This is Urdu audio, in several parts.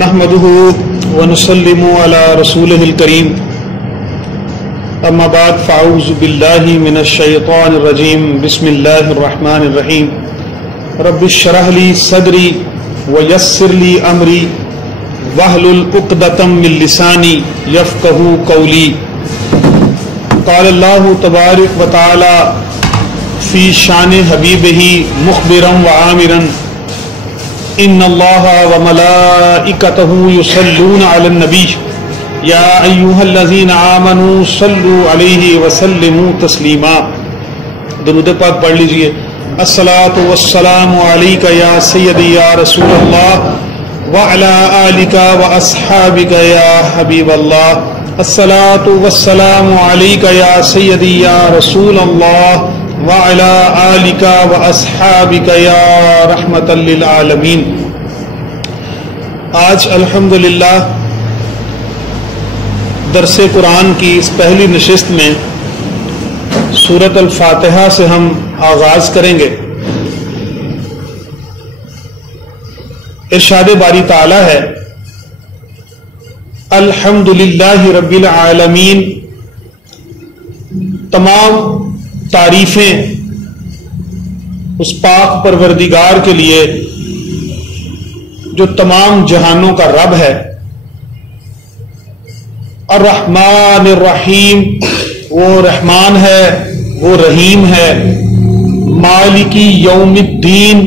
نحمده ونسلم على رسوله الكريم اما بعد فاعوذ بالله من الشيطان الرجيم بسم الله الرحمن الرحيم رب اشرح لي صدري ويسر لي امري واحلل عقدة من لساني يفقهوا قولي قال الله تبارك وتعالى في شان حبيبه مخبرا وعامرا ان اللہ وملائکتہ یصلون علی النبی یا ایھا الذین آمنوا صلوا علیہ وسلموا تسلیما. درود پاک پڑھ لیجئے. الصلاۃ والسلام علیک یا سیدی یا رسول اللہ وعلی آلک واصحابک یا حبیب اللہ. الصلاۃ والسلام علیک یا سیدی یا رسول اللہ وعلی آلک واصحابک یا رحمۃ للعالمین. آج الحمدللہ درس قرآن کی اس پہلی نشست میں سورۃ الفاتحہ سے ہم آغاز کریں گے. ارشاد باری تعالی ہے الحمدللہ رب العالمین. تمام تعریفیں اس پاک پروردگار کے لیے جو تمام جہانوں کا رب ہے. الرحمن الرحیم، وہ رحمان ہے، وہ رحیم ہے. مالکی یوم الدین،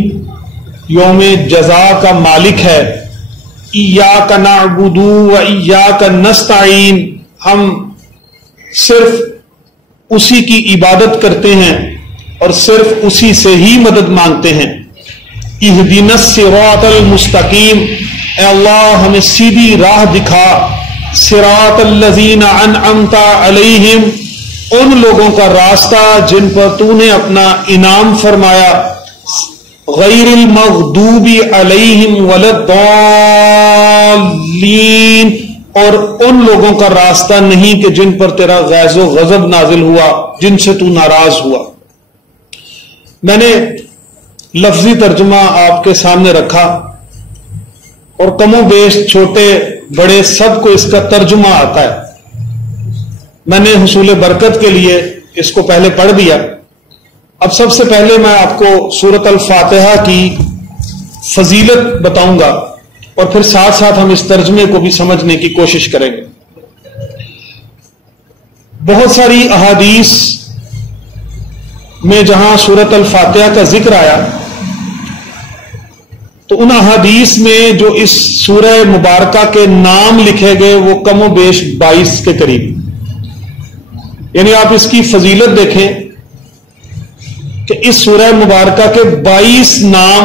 یوم جزا کا مالک ہے. ایاک نعبد و ایاک نستعین، ہم صرف اسی کی عبادت کرتے ہیں اور صرف اسی سے ہی مدد مانگتے ہیں. اہدنا الصراط المستقیم، اے اللہ ہمیں سیدھی راہ دکھا. صراط الذین انعمت علیہم، ان لوگوں کا راستہ جن پر تو نے اپنا انعام فرمایا. غیر المغضوب علیہم ولا الضالین، اور ان لوگوں کا راستہ نہیں کہ جن پر تیرا غیظ و غضب نازل ہوا، جن سے تو ناراض ہوا. میں نے لفظی ترجمہ آپ کے سامنے رکھا اور کم و بیش چھوٹے بڑے سب کو اس کا ترجمہ آتا ہے. میں نے حصول برکت کے لیے اس کو پہلے پڑھ دیا. اب سب سے پہلے میں آپ کو سورۃ الفاتحہ کی فضیلت بتاؤں گا اور پھر ساتھ ساتھ ہم اس ترجمے کو بھی سمجھنے کی کوشش کریں گے. بہت ساری احادیث میں جہاں سورۃ الفاتحہ کا ذکر آیا تو ان احادیث میں جو اس سورہ مبارکہ کے نام لکھے گئے وہ کم و بیش 22 کے قریب. یعنی آپ اس کی فضیلت دیکھیں کہ اس سورہ مبارکہ کے 22 نام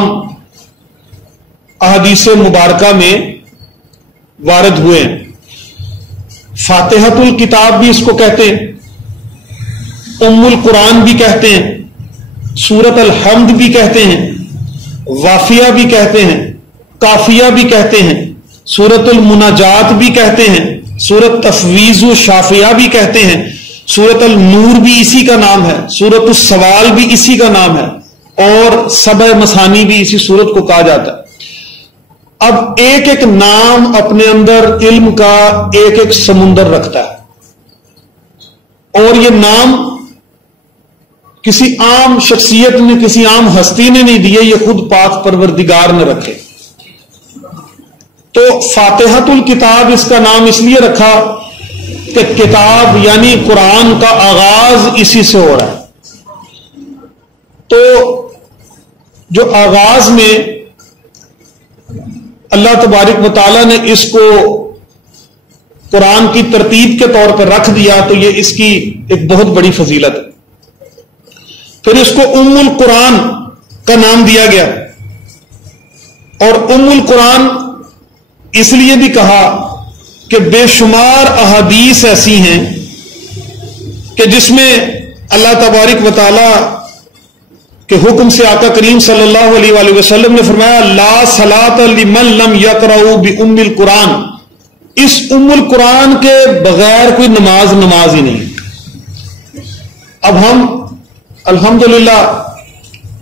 احادیث مبارکہ میں وارد ہوئے ہیں. فاتحۃ الکتاب بھی اس کو کہتے ہیں، ام القرآن بھی کہتے ہیں، سورۃ الحمد بھی کہتے ہیں، وافیہ بھی کہتے ہیں، کافیہ بھی کہتے ہیں، سورۃ المناجات بھی کہتے ہیں، سورۃ تفویض و شافیہ بھی کہتے ہیں، سورۃ النور بھی اسی کا نام ہے، سورۃ السوال بھی اسی کا نام ہے، اور سبع مثانی بھی اسی سورت کو کہا جاتا ہے. اب ایک ایک نام اپنے اندر علم کا ایک ایک سمندر رکھتا ہے، اور یہ نام کسی عام شخصیت نے، کسی عام ہستی نے نہیں دیے، یہ خود پاک پروردگار نے رکھے. تو فاتحۃ الکتاب اس کا نام اس لیے رکھا کہ کتاب یعنی قرآن کا آغاز اسی سے ہو رہا ہے. تو جو آغاز میں اللہ تبارک و تعالیٰ نے اس کو قرآن کی ترتیب کے طور پر رکھ دیا تو یہ اس کی ایک بہت بڑی فضیلت ہے. پھر اس کو ام القرآن کا نام دیا گیا، اور ام القرآن اس لیے بھی کہا کہ بے شمار احادیث ایسی ہیں کہ جس میں اللہ تبارک و تعالیٰ کہ حکم سے آقا کریم صلی اللہ علیہ وآلہ وسلم نے فرمایا لا صلاۃ لمن لم یقرأ بأم القرآن، اس ام القرآن کے بغیر کوئی نماز ہی نہیں. اب ہم الحمدللہ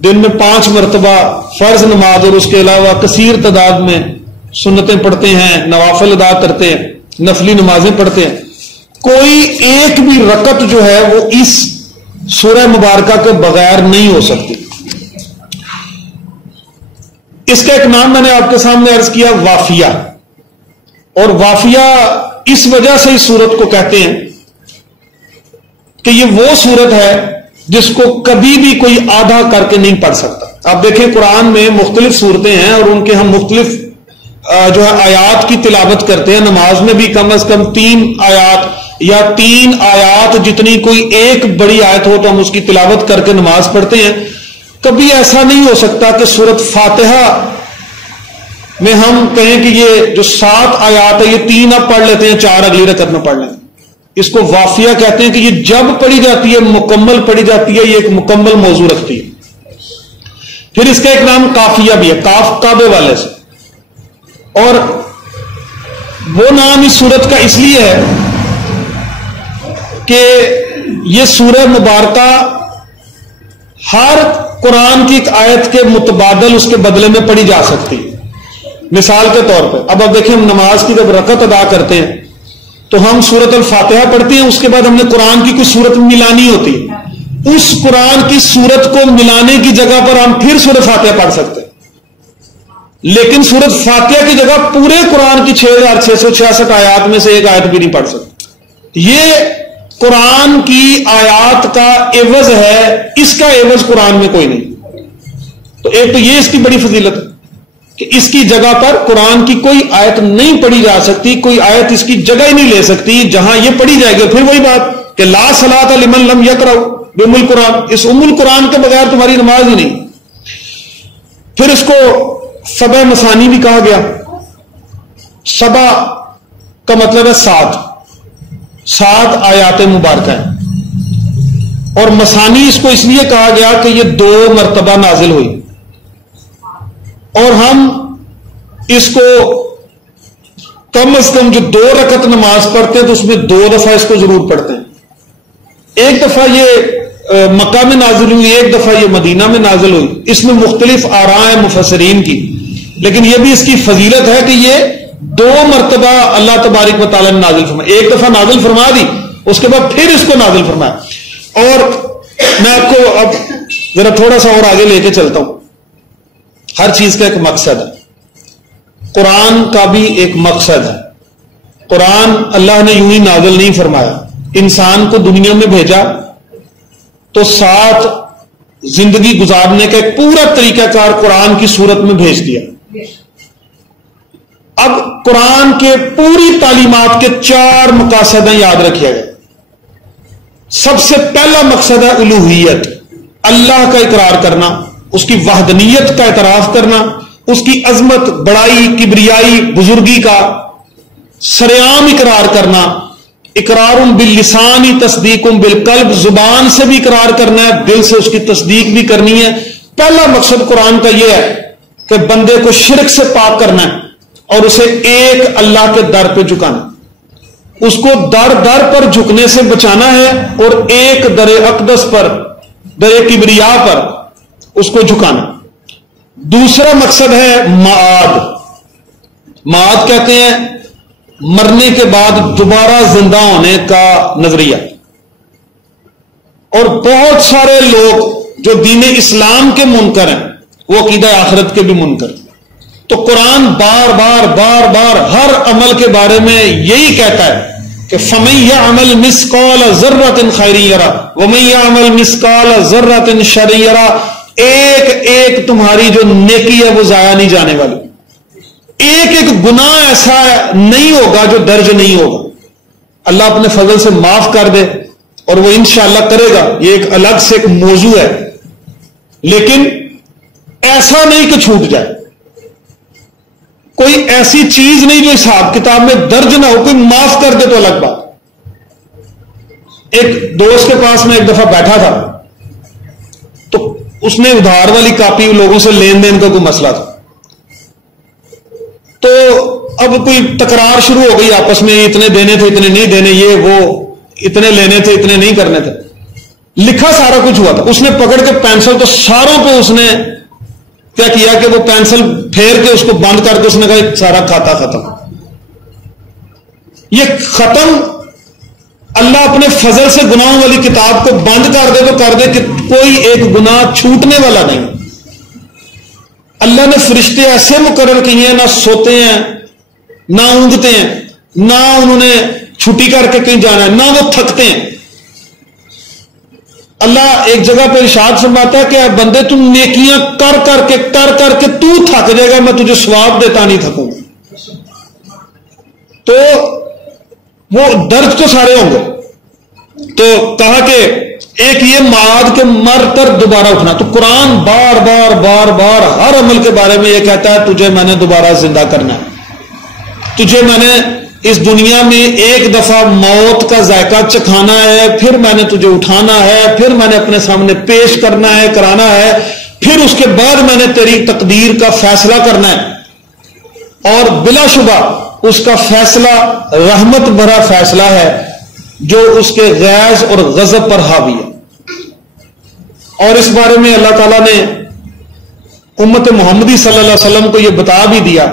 دن میں 5 مرتبہ فرض نماز اور اس کے علاوہ کثیر تعداد میں سنتیں پڑھتے ہیں، نوافل ادا کرتے ہیں، نفلی نمازیں پڑھتے ہیں، کوئی ایک بھی رکعت جو ہے وہ اس سورہ مبارکہ کے بغیر نہیں ہو سکتی۔ اس کا ایک نام میں نے آپ کے سامنے عرض کیا، وافیہ، اور وافیہ اس وجہ سے اس سورت کو کہتے ہیں کہ یہ وہ سورت ہے جس کو کبھی بھی کوئی آدھا کر کے نہیں پڑھ سکتا۔ آپ دیکھیں قرآن میں مختلف صورتیں ہیں اور ان کے ہم مختلف جو ہے آیات کی تلاوت کرتے ہیں، نماز میں بھی کم از کم 3 آیات یا 3 آیات جتنی کوئی ایک بڑی آیت ہو تو ہم اس کی تلاوت کر کے نماز پڑھتے ہیں۔ کبھی ایسا نہیں ہو سکتا کہ سورت فاتحہ میں ہم کہیں کہ یہ جو 7 آیات ہے یہ 3 اب پڑھ لیتے ہیں، 4 اگلی رکعت میں پڑھ لیں۔ اس کو وافیہ کہتے ہیں کہ یہ جب پڑھی جاتی ہے مکمل پڑھی جاتی ہے، یہ ایک مکمل موضوع رکھتی ہے۔ پھر اس کا ایک نام کافیہ بھی ہے، کاف کعبے والے سے، اور وہ نام اس سورت کا اس لیے ہے کہ یہ سورہ مبارکہ ہر قرآن کی ایک آیت کے متبادل اس کے بدلے میں پڑھی جا سکتی ہے۔ مثال کے طور پہ اب آپ دیکھیں، ہم نماز کی جب رکعت ادا کرتے ہیں تو ہم سورۃ الفاتحہ پڑھتے ہیں، اس کے بعد ہم نے قرآن کی کوئی سورت ملانی ہوتی ہے، اس قرآن کی سورت کو ملانے کی جگہ پر ہم پھر سورۃ فاتحہ پڑھ سکتے ہیں، لیکن سورۃ فاتحہ کی جگہ پورے قرآن کی 6666 آیات میں سے ایک آیت بھی نہیں پڑھ سکتے۔ یہ قرآن کی آیات کا عوض ہے، اس کا عوض قرآن میں کوئی نہیں۔ تو ایک تو یہ اس کی بڑی فضیلت ہے کہ اس کی جگہ پر قرآن کی کوئی آیت نہیں پڑھی جا سکتی، کوئی آیت اس کی جگہ ہی نہیں لے سکتی جہاں یہ پڑھی جائے گی۔ پھر وہی بات کہ لا صلاۃ لمن لم یقرأ بأم القرآن، اس ام القرآن کے بغیر تمہاری نماز ہی نہیں۔ پھر اس کو سبع مثانی بھی کہا گیا۔ سبع کا مطلب ہے 7 آیات مبارکہ ہیں، اور مثانی اس کو اس لیے کہا گیا کہ یہ 2 مرتبہ نازل ہوئی، اور ہم اس کو کم از کم جو 2 رکعت نماز پڑھتے ہیں تو اس میں 2 دفعہ اس کو ضرور پڑھتے ہیں۔ ایک دفعہ یہ مکہ میں نازل ہوئی، ایک دفعہ یہ مدینہ میں نازل ہوئی۔ اس میں مختلف آراء ہیں مفسرین کی، لیکن یہ بھی اس کی فضیلت ہے کہ یہ 2 مرتبہ اللہ تبارک و تعالیٰ نے نازل فرمایا۔ ایک دفعہ نازل فرما دی، اس کے بعد پھر اس کو نازل فرمایا۔ اور میں آپ کو اب ذرا تھوڑا سا اور آگے لے کے چلتا ہوں۔ ہر چیز کا ایک مقصد ہے، قرآن کا بھی ایک مقصد ہے۔ قرآن اللہ نے یوں ہی نازل نہیں فرمایا، انسان کو دنیا میں بھیجا تو ساتھ زندگی گزارنے کا ایک پورا طریقہ کار قرآن کی صورت میں بھیج دیا۔ اب قرآن کے پوری تعلیمات کے 4 مقاصد ہیں، یاد رکھیے گا۔ سب سے پہلا مقصد ہے الوہیت، اللہ کا اقرار کرنا، اس کی وحدانیت کا اعتراف کرنا، اس کی عظمت، بڑائی، کبریائی، بزرگی کا سرعام اقرار کرنا۔ اقرار باللسان تصدیق بالقلب، زبان سے بھی اقرار کرنا ہے، دل سے اس کی تصدیق بھی کرنی ہے۔ پہلا مقصد قرآن کا یہ ہے کہ بندے کو شرک سے پاک کرنا ہے اور اسے ایک اللہ کے در پہ جھکانا، اس کو در در پر جھکنے سے بچانا ہے، اور ایک در اقدس پر، در کبریا پر اس کو جھکانا۔ دوسرا مقصد ہے معاد۔ معاد کہتے ہیں مرنے کے بعد دوبارہ زندہ ہونے کا نظریہ، اور بہت سارے لوگ جو دین اسلام کے منکر ہیں وہ عقیدہ آخرت کے بھی منکر ہیں۔ تو قرآن بار بار بار بار ہر عمل کے بارے میں یہی کہتا ہے کہ فَمَن يَعْمَلْ مِثْقَالَ ذَرَّةٍ خَيْرًا يَرَهُ وَمَن يَعْمَلْ مِثْقَالَ ذَرَّةٍ شَرًّا يَرَهُ۔ ایک تمہاری جو نیکی ہے وہ ضائع نہیں جانے والی، ایک گناہ ایسا نہیں ہوگا جو درج نہیں ہوگا۔ اللہ اپنے فضل سے معاف کر دے، اور وہ انشاءاللہ کرے گا، یہ ایک الگ سے ایک موضوع ہے، لیکن ایسا نہیں کہ چھوٹ جائے۔ کوئی ایسی چیز نہیں جو حساب کتاب میں درج نہ ہو، کوئی معاف کر دے تو الگ بات۔ ایک دوست کے پاس میں ایک دفعہ بیٹھا تھا، تو اس نے ادھار والی کاپی لوگوں سے لین دین کا کوئی مسئلہ تھا، تو اب کوئی تکرار شروع ہو گئی آپس میں، اتنے دینے تھے اتنے نہیں دینے، یہ وہ اتنے لینے تھے اتنے نہیں کرنے تھے، لکھا سارا کچھ ہوا تھا۔ اس نے پکڑ کے پینسل تو ساروں پہ اس نے کیا کیا کہ وہ پینسل پھیر کے اس کو بند کر کے اس نے کہا سارا کھاتا ختم. یہ ختم اللہ اپنے فضل سے گناہوں والی کتاب کو بند کر دے تو کر دے کہ کوئی ایک گناہ چھوٹنے والا نہیں. اللہ نے فرشتے ایسے مقرر کیے ہیں، نہ سوتے ہیں نہ اونگتے ہیں، نہ انہوں نے چھٹی کر کے کہیں جانا ہے، نہ وہ تھکتے ہیں. اللہ ایک جگہ پہ ارشاد فرماتا ہے کہ اے بندے تم نیکیاں کر کر کے تو تھک جائے گا، میں تجھے ثواب دیتا نہیں تھکوں گا. تو وہ درد تو سارے ہوں گے. تو کہا کہ ایک یہ معاد کے مر کر دوبارہ اٹھنا. تو قرآن بار بار بار بار ہر عمل کے بارے میں یہ کہتا ہے تجھے میں نے دوبارہ زندہ کرنا ہے، تجھے میں نے اس دنیا میں ایک دفعہ موت کا ذائقہ چکھانا ہے، پھر میں نے تجھے اٹھانا ہے، پھر میں نے اپنے سامنے پیش کرنا ہے، کرانا ہے، پھر اس کے بعد میں نے تیری تقدیر کا فیصلہ کرنا ہے. اور بلا شبہ اس کا فیصلہ رحمت بھرا فیصلہ ہے جو اس کے غیظ اور غضب پر حاوی ہے. اور اس بارے میں اللہ تعالیٰ نے امت محمدی صلی اللہ علیہ وسلم کو یہ بتا بھی دیا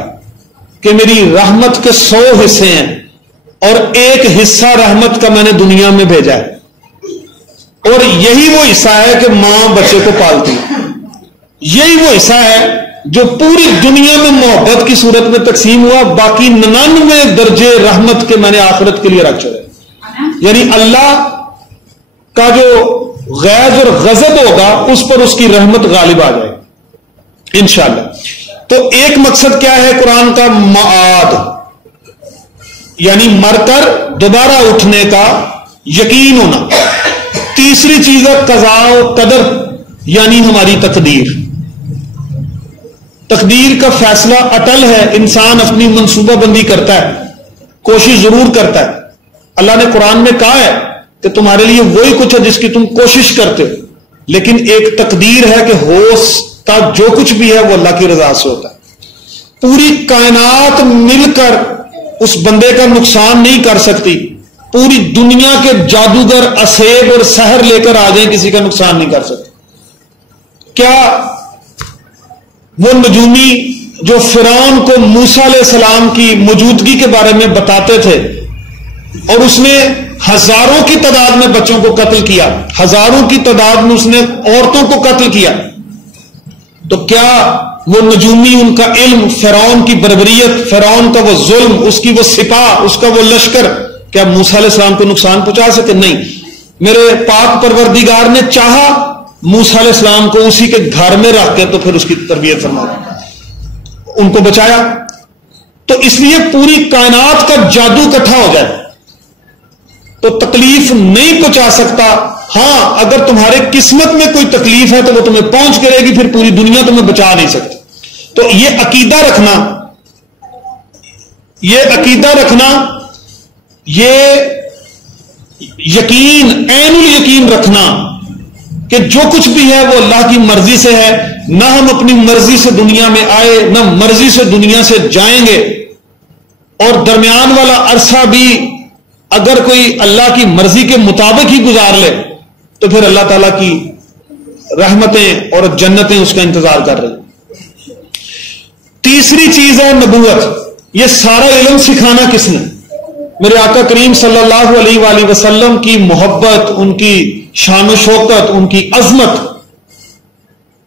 کہ میری رحمت کے 100 حصے ہیں اور ایک حصہ رحمت کا میں نے دنیا میں بھیجا ہے. اور یہی وہ حصہ ہے کہ ماں بچے کو پالتی ہے، یہی وہ حصہ ہے جو پوری دنیا میں محبت کی صورت میں تقسیم ہوا. باقی 99 درجے رحمت کے میں نے آخرت کے لیے رکھ چھوڑے. یعنی اللہ کا جو غیظ اور غضب ہوگا اس پر اس کی رحمت غالب آ جائے انشاءاللہ. تو ایک مقصد کیا ہے قرآن کا؟ معاد، یعنی مر کر دوبارہ اٹھنے کا یقین ہونا. تیسری چیز ہے قضاء و قدر، یعنی ہماری تقدیر. تقدیر کا فیصلہ اٹل ہے. انسان اپنی منصوبہ بندی کرتا ہے، کوشش ضرور کرتا ہے. اللہ نے قرآن میں کہا ہے کہ تمہارے لیے وہی کچھ ہے جس کی تم کوشش کرتے ہو، لیکن ایک تقدیر ہے کہ ہوتا جو کچھ بھی ہے وہ اللہ کی رضا سے ہوتا ہے. پوری کائنات مل کر اس بندے کا نقصان نہیں کر سکتی. پوری دنیا کے جادوگر اسیب اور سحر لے کر آ جائیں، کسی کا نقصان نہیں کر سکتے. کیا وہ نجومی جو فرعون کو موسیٰ علیہ السلام کی موجودگی کے بارے میں بتاتے تھے اور اس نے ہزاروں کی تعداد میں بچوں کو قتل کیا، ہزاروں کی تعداد میں اس نے عورتوں کو قتل کیا، تو کیا وہ نجومی، ان کا علم، فرعون کی بربریت، فرعون کا وہ ظلم، اس کی وہ سپاہ، اس کا وہ لشکر، کیا موسیٰ علیہ السلام کو نقصان پہنچا سکے؟ نہیں. میرے پاک پروردگار نے چاہا موسیٰ علیہ السلام کو اسی کے گھر میں رکھ کے تو پھر اس کی تربیت فرمایا، ان کو بچایا. تو اس لیے پوری کائنات کا جادو اکٹھا ہو جائے تو تکلیف نہیں پہنچا سکتا. ہاں اگر تمہارے قسمت میں کوئی تکلیف ہے تو وہ تمہیں پہنچ کرے گی، پھر پوری دنیا تمہیں بچا نہیں سکتی. تو یہ عقیدہ رکھنا، یہ یقین، عین الیقین رکھنا کہ جو کچھ بھی ہے وہ اللہ کی مرضی سے ہے. نہ ہم اپنی مرضی سے دنیا میں آئے، نہ مرضی سے دنیا سے جائیں گے. اور درمیان والا عرصہ بھی اگر کوئی اللہ کی مرضی کے مطابق ہی گزار لے تو پھر اللہ تعالیٰ کی رحمتیں اور جنتیں اس کا انتظار کر رہی. تیسری چیز ہے نبوت. یہ سارا علم سکھانا کس نے؟ میرے آقا کریم صلی اللہ علیہ وآلہ وسلم کی محبت، ان کی شان و شوکت، ان کی عظمت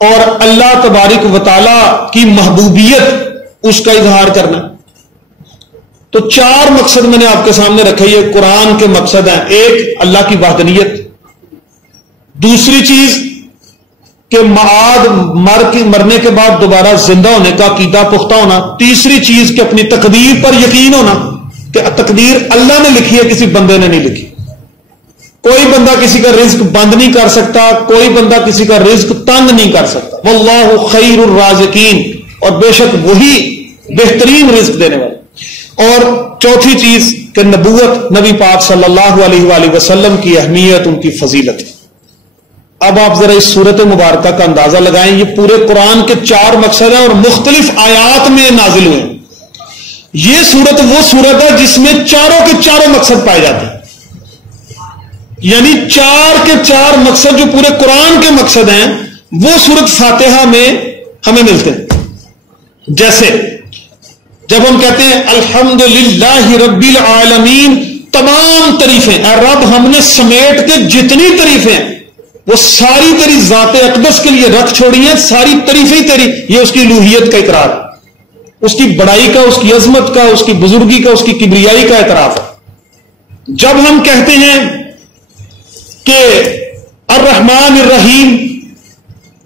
اور اللہ تبارک و تعالی کی محبوبیت، اس کا اظہار کرنا. تو 4 مقصد میں نے آپ کے سامنے رکھے. یہ قرآن کے مقصد ہیں. ایک، اللہ کی وحدانیت. دوسری چیز کہ معاد، مرنے کے بعد دوبارہ زندہ ہونے کا عقیدہ پختہ ہونا. تیسری چیز کہ اپنی تقدیر پر یقین ہونا کہ تقدیر اللہ نے لکھی ہے، کسی بندے نے نہیں لکھی. کوئی بندہ کسی کا رزق بند نہیں کر سکتا، کوئی بندہ کسی کا رزق تنگ نہیں کر سکتا. واللہ خیر الرازقین، اور بے شک وہی بہترین رزق دینے والے. اور چوتھی چیز کہ نبوت، نبی پاک صلی اللہ علیہ وآلہ وسلم کی اہمیت، ان کی فضیلت. اب آپ ذرا اس صورت مبارکہ کا اندازہ لگائیں. یہ پورے قرآن کے 4 مقصد ہیں اور مختلف آیات میں نازل ہوئے ہیں. یہ صورت وہ صورت ہے جس میں چاروں کے چاروں مقصد پائے جاتے ہیں. یعنی 4 کے 4 مقصد جو پورے قرآن کے مقصد ہیں وہ صورت فاتحہ میں ہمیں ملتے ہیں. جیسے جب ہم کہتے ہیں الحمدللہ رب العالمین، تمام تعریفیں اے رب ہم نے سمیٹ کے جتنی تعریفیں ہیں وہ ساری تیری ذات اقدس کے لیے رکھ چھوڑی ہیں، ساری تعریفیں تیری. یہ اس کی الوہیت کا اقرار، اس کی بڑائی کا، اس کی عظمت کا، اس کی بزرگی کا، اس کی کبریائی کا اعتراف ہے. جب ہم کہتے ہیں کہ الرحمن الرحیم،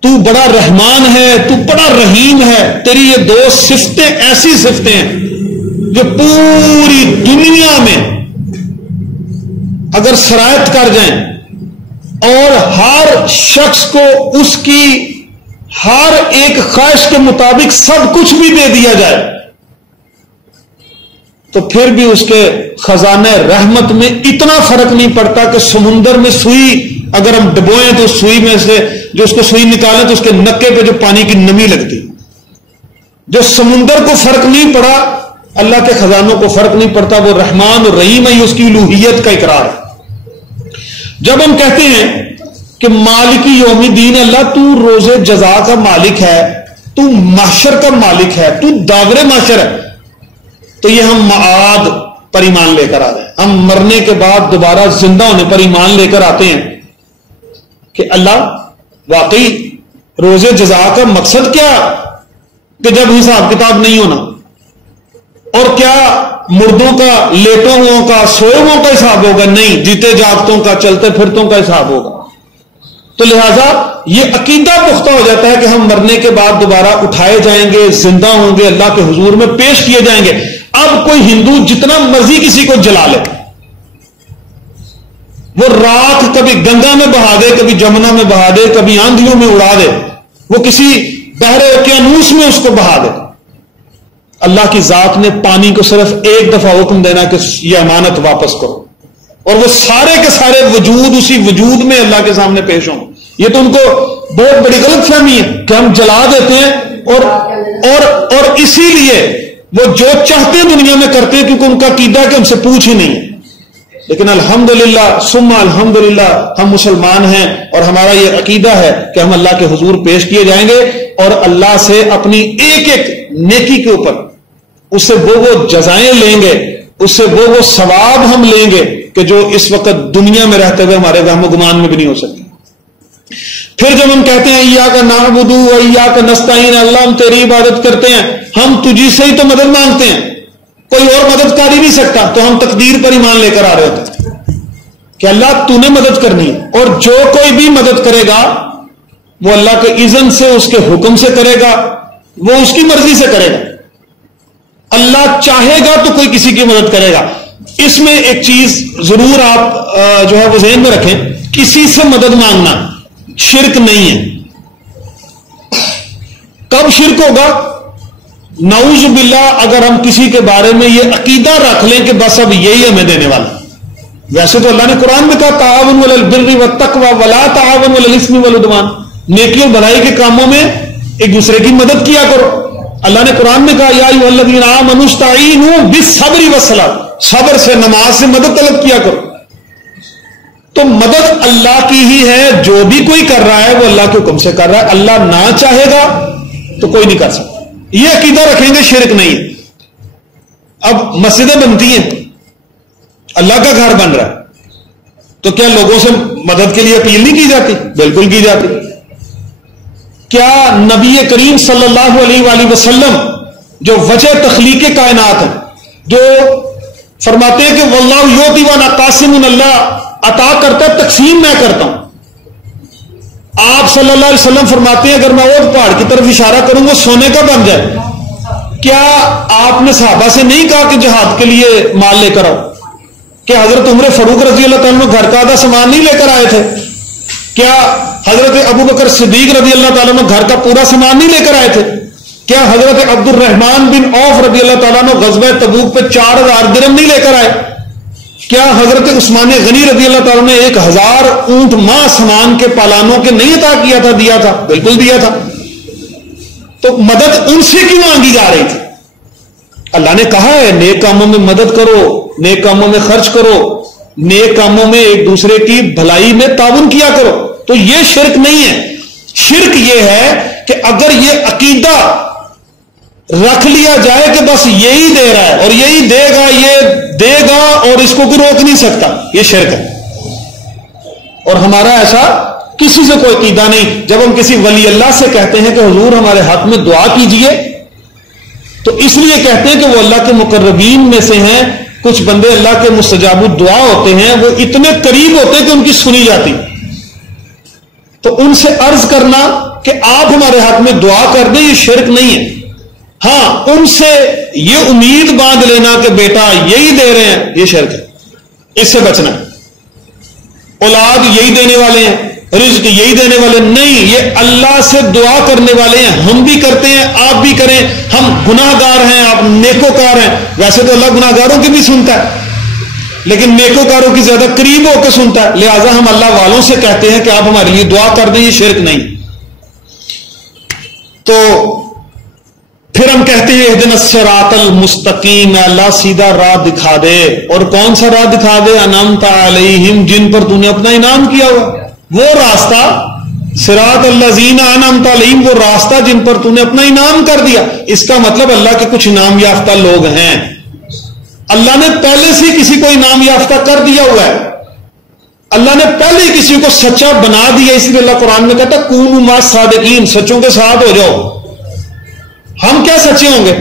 تو بڑا رحمان ہے، تو بڑا رحیم ہے، تیری یہ دو صفتیں ایسی صفتیں ہیں جو پوری دنیا میں اگر سرایت کر جائیں اور ہر شخص کو اس کی ہر ایک خواہش کے مطابق سب کچھ بھی دے دیا جائے تو پھر بھی اس کے خزانہ رحمت میں اتنا فرق نہیں پڑتا کہ سمندر میں سوئی اگر ہم ڈبوئیں تو سوئی میں سے جو اس کو سوئی نکالیں تو اس کے نکے پہ جو پانی کی نمی لگتی، جو سمندر کو فرق نہیں پڑا اللہ کے خزانوں کو فرق نہیں پڑتا. وہ رحمان اور رحیم ہے، اس کی الوہیت کا اقرار ہے. جب ہم کہتے ہیں کہ مالک یوم الدین، اللہ تو روز جزا کا مالک ہے، تو محشر کا مالک ہے، تو داور محشر ہے، تو یہ ہم معاد پر ایمان لے کر آ رہے ہیں. ہم مرنے کے بعد دوبارہ زندہ ہونے پر ایمان لے کر آتے ہیں کہ اللہ واقعی روز جزا کا مقصد کیا کہ جب حساب کتاب نہیں ہونا، اور کیا مردوں کا، لیٹوں ہوں کا، سوئے ہوں کا حساب ہوگا؟ نہیں، جیتے جاگتوں کا، چلتے پھرتوں کا حساب ہوگا. تو لہذا یہ عقیدہ پختہ ہو جاتا ہے کہ ہم مرنے کے بعد دوبارہ اٹھائے جائیں گے، زندہ ہوں گے، اللہ کے حضور میں پیش کیے جائیں گے. اب کوئی ہندو جتنا مرضی کسی کو جلا لے، وہ راکھ کبھی گنگا میں بہا دے، کبھی جمنا میں بہا دے، کبھی آندھیوں میں اڑا دے، وہ کسی بحر اوقیانوس میں اس کو بہا دے، اللہ کی ذات نے پانی کو صرف ایک دفعہ حکم دینا کہ یہ امانت واپس کرو، اور وہ سارے کے سارے وجود اسی وجود میں اللہ کے سامنے پیش ہوں. یہ تو ان کو بہت بڑی غلط فہمی ہے کہ ہم جلا دیتے ہیں اور اسی لیے وہ جو چاہتے ہیں دنیا میں کرتے ہیں، کیونکہ ان کا عقیدہ ہے کہ ہم سے پوچھ ہی نہیں ہے. لیکن الحمدللہ ثم الحمدللہ ہم مسلمان ہیں اور ہمارا یہ عقیدہ ہے کہ ہم اللہ کے حضور پیش کیے جائیں گے اور اللہ سے اپنی ایک ایک نیکی کے اوپر اس سے وہ جزائیں لیں گے، اس سے وہ ثواب ہم لیں گے کہ جو اس وقت دنیا میں رہتے ہوئے ہمارے وہم و گمان میں بھی نہیں ہو سکتے. پھر جب ہم کہتے ہیں ایاک نعبد و ایاک نستعین، اللہ ہم تیری عبادت کرتے ہیں، ہم تجھی سے ہی تو مدد مانگتے ہیں، کوئی اور مدد کر ہی نہیں سکتا، تو ہم تقدیر پر ایمان لے کر آ رہے ہوتے ہیں کہ اللہ تو نے مدد کرنی ہے، اور جو کوئی بھی مدد کرے گا وہ اللہ کے اذن سے، اس کے حکم سے کرے گا، وہ اس کی مرضی سے کرے گا. اللہ چاہے گا تو کوئی کسی کی مدد کرے گا. اس میں ایک چیز ضرور آپ جو ہے وہ ذہن میں رکھیں، کسی سے مدد مانگنا شرک نہیں ہے. کب شرک ہوگا؟ نعوذ باللہ اگر ہم کسی کے بارے میں یہ عقیدہ رکھ لیں کہ بس اب یہی ہمیں دینے والا. ویسے تو اللہ نے قرآن میں کہا تعاون علی البر والتقوی ولا تعاون علی الاثم والعدوان، نیکی اور بھلائی کے کاموں میں ایک دوسرے کی مدد کیا کرو. اللہ نے قرآن میں کہا یا ایھا الذین آمنوا استعینوا بالصبر والصلاۃ، صبر سے، نماز سے مدد طلب کیا کرو. تو مدد اللہ کی ہی ہے، جو بھی کوئی کر رہا ہے وہ اللہ کے حکم سے کر رہا ہے. اللہ نہ چاہے گا تو کوئی نہیں کر سکتا. یہ عقیدہ رکھیں گے شرک نہیں ہے. اب مسجدیں بنتی ہیں، اللہ کا گھر بن رہا ہے، تو کیا لوگوں سے مدد کے لیے اپیل نہیں کی جاتی؟ بالکل کی جاتی. کیا نبی کریم صلی اللہ علیہ وآلہ وسلم جو وجہ تخلیق کائنات ہے، جو فرماتے ہیں کہ واللہ یعطی وانا قاسم، اللہ عطا کرتا ہے، تقسیم میں کرتا ہوں. آپ صلی اللہ علیہ وسلم فرماتے ہیں اگر میں اور پہاڑ کی طرف اشارہ کروں وہ سونے کا بن جائے. کیا آپ نے صحابہ سے نہیں کہا کہ جہاد کے لیے مال لے کر آؤ؟ کیا حضرت عمر فاروق رضی اللہ تعالیٰ عنہ گھر کا آدھا سامان نہیں لے کر آئے تھے؟ کیا حضرت ابو بکر صدیق رضی اللہ تعالیٰ عنہ گھر کا پورا سامان نہیں لے کر آئے تھے؟ کیا حضرت عبد الرحمن بن عوف رضی اللہ تعالیٰ عنہ غزوہ تبوک پہ 4000 درہم نہیں لے کر آئے؟ کیا حضرت عثمان غنی رضی اللہ تعالیٰ نے 1000 اونٹ ماہ سامان کے پالانوں کے نہیں عطا کیا تھا؟ دیا تھا، بالکل دیا تھا. تو مدد ان سے کیوں مانگی جا رہی تھی؟ اللہ نے کہا ہے نیک کاموں میں مدد کرو، نیک کاموں میں خرچ کرو، نیک کاموں میں ایک دوسرے کی بھلائی میں تعاون کیا کرو. تو یہ شرک نہیں ہے. شرک یہ ہے کہ اگر یہ عقیدہ رکھ لیا جائے کہ بس یہی دے رہا ہے اور یہی دے گا، یہ دے گا اور اس کو کوئی روک نہیں سکتا، یہ شرک ہے. اور ہمارا ایسا کسی سے کوئی عقیدہ نہیں. جب ہم کسی ولی اللہ سے کہتے ہیں کہ حضور ہمارے حق میں دعا کیجئے، تو اس لیے کہتے ہیں کہ وہ اللہ کے مقربین میں سے ہیں. کچھ بندے اللہ کے مستجاب الدعا ہوتے ہیں، وہ اتنے قریب ہوتے ہیں کہ ان کی سنی جاتی. تو ان سے عرض کرنا کہ آپ ہمارے حق میں دعا کر دیں، یہ شرک نہیں ہے. ہاں، ان سے یہ امید باندھ لینا کہ بیٹا یہی دے رہے ہیں، یہ شرک ہے. اس سے بچنا. اولاد یہی دینے والے ہیں، رزق یہی دینے والے نہیں، یہ اللہ سے دعا کرنے والے ہیں. ہم بھی کرتے ہیں، آپ بھی کریں. ہم گناہ گار ہیں، آپ نیکوکار ہیں. ویسے تو اللہ گناہ گاروں کی بھی سنتا ہے، لیکن نیکوکاروں کی زیادہ قریب ہو کے سنتا ہے. لہٰذا ہم اللہ والوں سے کہتے ہیں کہ آپ ہمارے لیے دعا کر دیں، یہ شرک نہیں. تو پھر ہم کہتے ہیں اہدنا الصراط المستقیم، اللہ سیدھا راہ دکھا دے. اور کون سا راہ دکھا دے؟ انعمت علیہم، جن پر تو نے اپنا انعام کیا ہوا، وہ راستہ. صراط الذین انعمت علیہم، وہ راستہ جن پر تو نے اپنا انعام کر دیا. اس کا مطلب اللہ کے کچھ انعام یافتہ لوگ ہیں. اللہ نے پہلے سے کسی کو انعام یافتہ کر دیا ہوا ہے. اللہ نے پہلے کسی کو سچا بنا دیا. اس لیے اللہ قرآن میں کہتا ہے کونوا مع الصادقین، سچوں کے ساتھ ہو جاؤ. ہم کیا سچے ہوں گے؟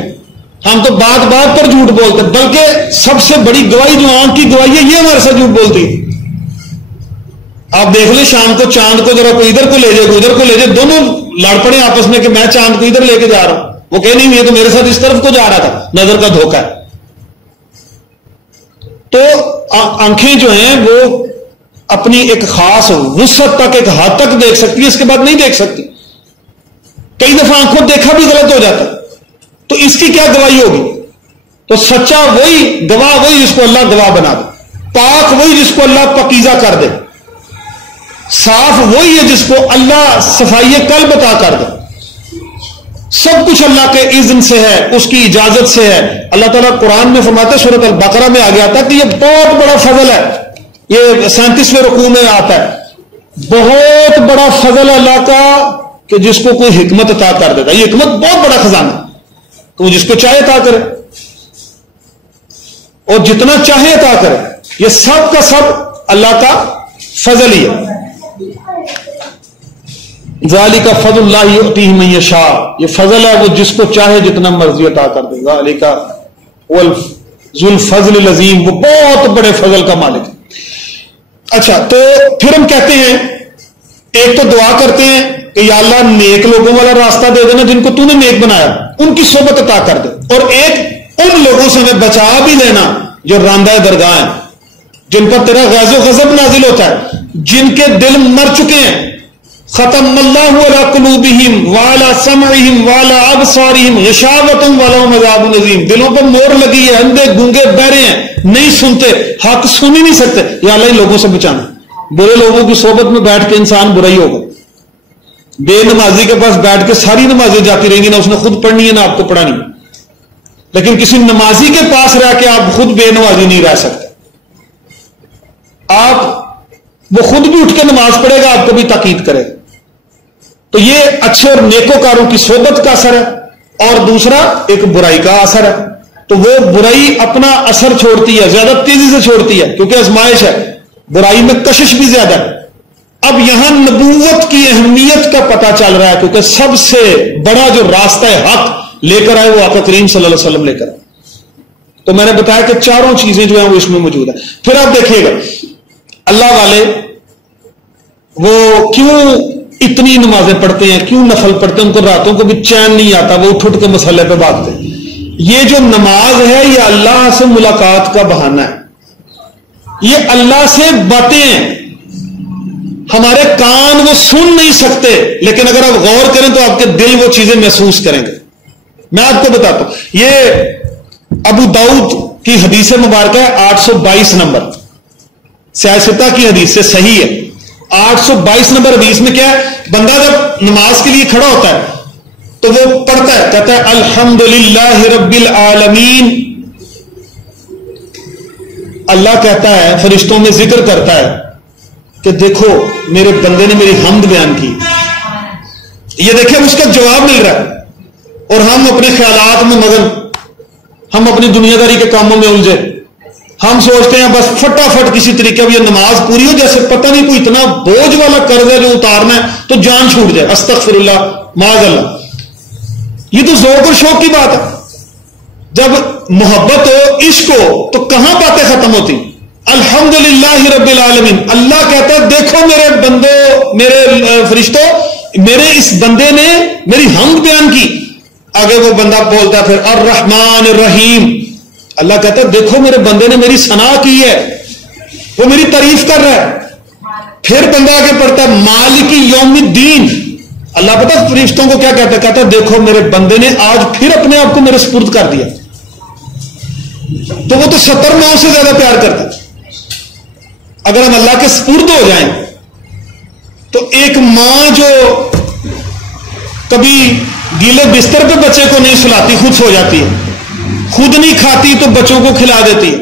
ہم تو بات بات پر جھوٹ بولتے، بلکہ سب سے بڑی گواہی جو آنکھ کی گواہی ہے، یہ ہمارے ساتھ جھوٹ بولتی ہے. آپ دیکھ لیں شام کو چاند کو ذرا کوئی ادھر کو لے جائے، کوئی ادھر کو لے جائے، دونوں لڑ پڑے آپس میں کہ میں چاند کو ادھر لے کے جا رہا ہوں. وہ کہ نہیں، یہ تو میرے ساتھ اس طرف کو جا رہا تھا. نظر کا دھوکہ ہے. تو آنکھیں جو ہیں وہ اپنی ایک خاص وسعت تک، ایک حد تک دیکھ سکتی ہے، اس کے بعد نہیں دیکھ سکتی. کئی دفعہ آنکھوں دیکھا بھی غلط ہو جاتا. تو اس کی کیا گواہی ہوگی؟ تو سچا وہی، گواہ وہی جس کو اللہ گواہ بنا دے. پاک وہی جس کو اللہ پاکیزہ کر دے. صاف وہی ہے جس کو اللہ صفائی قلب عطا کر دے. سب کچھ اللہ کے اذن سے ہے، اس کی اجازت سے ہے. اللہ تعالیٰ قرآن میں فرماتے ہیں، سورۃ البقرہ میں آ گیا تھا کہ یہ بہت بڑا فضل ہے. یہ 37ویں رکوع میں آتا ہے. بہت بڑا فضل اللہ کا کہ جس کو کوئی حکمت عطا کر دیتا ہے. یہ حکمت بہت بڑا خزانہ تو جس کو چاہے عطا کرے اور جتنا چاہے عطا کرے. یہ سب کا سب اللہ کا فضل ہی ہے. ذالک فضل اللہ یؤتیہ من یشاء، یہ فضل ہے وہ جس کو چاہے جتنا مرضی عطا کر دے. ذالک هو ذو الفضل العظیم، وہ بہت بڑے فضل کا مالک ہے. اچھا، تو پھر ہم کہتے ہیں، ایک تو دعا کرتے ہیں کہ یا اللہ نیک لوگوں والا راستہ دے دینا جن کو تو نے نیک بنایا، ان کی صحبت عطا کر دے. اور ایک ان لوگوں سے ہمیں بچا بھی لینا جو راندہ درگاہ ہیں، جن پر تیرا غیظ و غضب نازل ہوتا ہے، جن کے دل مر چکے ہیں. ختم اللہ علی قلوبہم وعلی سمعہم وعلی ابصارہم غشاوۃ ولہم عذاب عظیم. دلوں پر مور لگی ہے، اندھے گونگے بہرے ہیں، نہیں سنتے، حق سن ہی نہیں سکتے. یا اللہ ان لوگوں سے بچانا. برے لوگوں کی صحبت میں بیٹھ کے انسان برا ہی ہوگا. بے نمازی کے پاس بیٹھ کے ساری نمازیں جاتی رہیں گی، نہ اس نے خود پڑھنی ہے نہ آپ کو پڑھانی ہے. لیکن کسی نمازی کے پاس رہ کے آپ خود بے نمازی نہیں رہ سکتے. آپ وہ خود بھی اٹھ کے نماز پڑھے گا، آپ کو بھی تاکید کرے گا. تو یہ اچھے اور نیکوکاروں کی صحبت کا اثر ہے. اور دوسرا ایک برائی کا اثر ہے. تو وہ برائی اپنا اثر چھوڑتی ہے، زیادہ تیزی سے چھوڑتی ہے، کیونکہ آزمائش ہے. برائی میں کشش بھی زیادہ ہے. اب یہاں نبوت کی اہمیت کا پتہ چل رہا ہے، کیونکہ سب سے بڑا جو راستہ حق لے کر آئے وہ آقا کریم صلی اللہ علیہ وسلم لے کر آئے. تو میں نے بتایا کہ چاروں چیزیں جو ہیں وہ اس میں موجود ہیں. پھر آپ دیکھیے گا اللہ والے وہ کیوں اتنی نمازیں پڑھتے ہیں، کیوں نفل پڑھتے ہیں، ان کو راتوں کو بھی چین نہیں آتا، وہ اٹھ کے مسئلے پہ بھاگتے ہیں. یہ جو نماز ہے یہ اللہ سے ملاقات کا بہانہ ہے. یہ اللہ سے باتیں ہیں. ہمارے کان وہ سن نہیں سکتے، لیکن اگر آپ غور کریں تو آپ کے دل وہ چیزیں محسوس کریں گے. میں آپ کو بتاتا ہوں، یہ ابو داؤد کی حدیث مبارکہ ہے 822 نمبر، سیاستہ کی حدیث سے صحیح ہے. 822 نمبر حدیث میں کیا ہے؟ بندہ جب نماز کے لیے کھڑا ہوتا ہے تو وہ پڑھتا ہے، کہتا ہے الحمدللہ رب العالمین. اللہ کہتا ہے، فرشتوں میں ذکر کرتا ہے کہ دیکھو میرے بندے نے میری حمد بیان کی. یہ دیکھیں اس کا جواب مل رہا ہے، اور ہم اپنے خیالات میں مگن، ہم اپنی دنیا داری کے کاموں میں الجھے، ہم سوچتے ہیں بس فٹافٹ کسی طریقے یہ نماز پوری ہو، جیسے پتہ نہیں کوئی اتنا بوجھ والا قرض ہے جو اتارنا ہے تو جان چھوٹ جائے، استغفر اللہ معاذ اللہ۔ یہ تو ذوق اور شوق کی بات ہے۔ جب محبت ہو، عشق ہو، تو کہاں باتیں ختم ہوتی؟ الحمدللہ رب العالمین، اللہ کہتا ہے دیکھو میرے بندو، میرے فرشتوں، میرے اس بندے نے میری حمد بیان کی۔ آگے وہ بندہ بولتا ہے پھر الرحمن الرحیم، اللہ کہتا ہے دیکھو میرے بندے نے میری ثنا کی ہے، وہ میری تعریف کر رہا ہے۔ پھر بندہ آگے پڑھتا ہے مالک یوم الدین، اللہ پتہ فرشتوں کو کیا کہتا ہے؟ کہتا ہے دیکھو میرے بندے نے آج پھر اپنے آپ کو میرے سپرد کر دیا۔ تو وہ تو 70 ماؤں سے زیادہ پیار کرتا ہے۔ اگر ہم اللہ کے سپرد ہو جائیں تو ایک ماں جو کبھی گیلے بستر پہ بچے کو نہیں سلاتی، خود سو جاتی ہے، خود نہیں کھاتی تو بچوں کو کھلا دیتی ہے،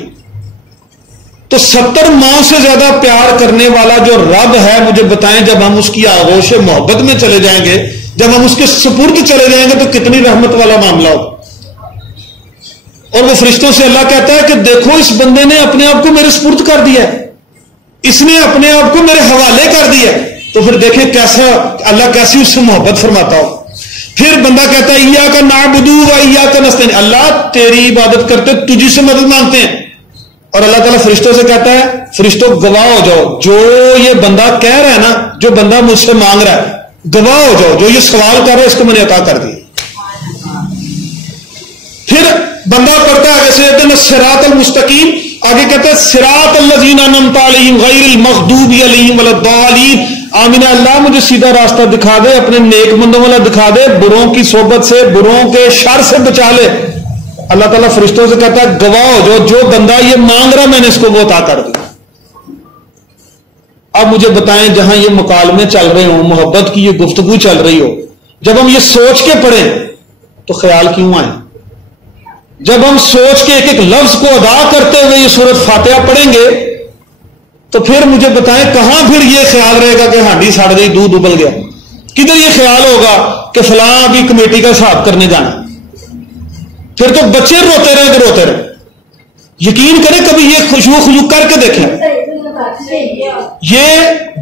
تو 70 ماؤں سے زیادہ پیار کرنے والا جو رب ہے، مجھے بتائیں جب ہم اس کی آغوش محبت میں چلے جائیں گے، جب ہم اس کے سپرد چلے جائیں گے تو کتنی رحمت والا معاملہ ہوگا۔ اور وہ فرشتوں سے اللہ کہتا ہے کہ دیکھو اس بندے نے اپنے آپ کو میرے سپرد کر دیا ہے، اس نے اپنے آپ کو میرے حوالے کر دیا ہے۔ تو پھر دیکھیں کیسا اللہ کیسی اس سے محبت فرماتا ہو۔ پھر بندہ کہتا ہے ایاک نعبد و ایاک نستعین، اللہ تیری عبادت کرتے تجھی سے مدد مانگتے ہیں۔ اور اللہ تعالیٰ فرشتوں سے کہتا ہے فرشتوں گواہ ہو جاؤ، جو یہ بندہ کہہ رہا ہے نا، جو بندہ مجھ سے مانگ رہا ہے، گواہ ہو جاؤ، جو یہ سوال کر رہا ہے اس کو میں نے عطا کر دیا۔ پھر بندہ پڑھتا ہے جیسے اهدنا الصراط المستقیم، آگے کہتا ہے صراط الذین انعمت علیہم غیر المغضوب علیہم ولا الضالین، آمین اللہ مجھے سیدھا راستہ دکھا دے، اپنے نیک بندوں والا دکھا دے، بروں کی صحبت سے، بروں کے شر سے بچا لے۔ اللہ تعالیٰ فرشتوں سے کہتا ہے گواہ ہو جو بندہ یہ مانگ رہا میں نے اس کو وہ عطا کر دیا۔ اب مجھے بتائیں جہاں یہ مکالمے چل رہے ہوں، محبت کی یہ گفتگو چل رہی ہو، جب ہم یہ سوچ کے پڑھیں تو خیال کیوں آئے؟ جب ہم سوچ کے ایک ایک لفظ کو ادا کرتے ہوئے یہ سورۃ فاتحہ پڑھیں گے تو پھر مجھے بتائیں کہاں پھر یہ خیال رہے گا کہ ہانڈی سڑ گئی، دودھ ابل گیا؟ کدھر یہ خیال ہوگا کہ فلاں ابھی کمیٹی کا حساب کرنے جانا؟ پھر تو بچے روتے رہے تو روتے رہے۔ یقین کریں کبھی یہ خشوع کر کے دیکھیں، یہ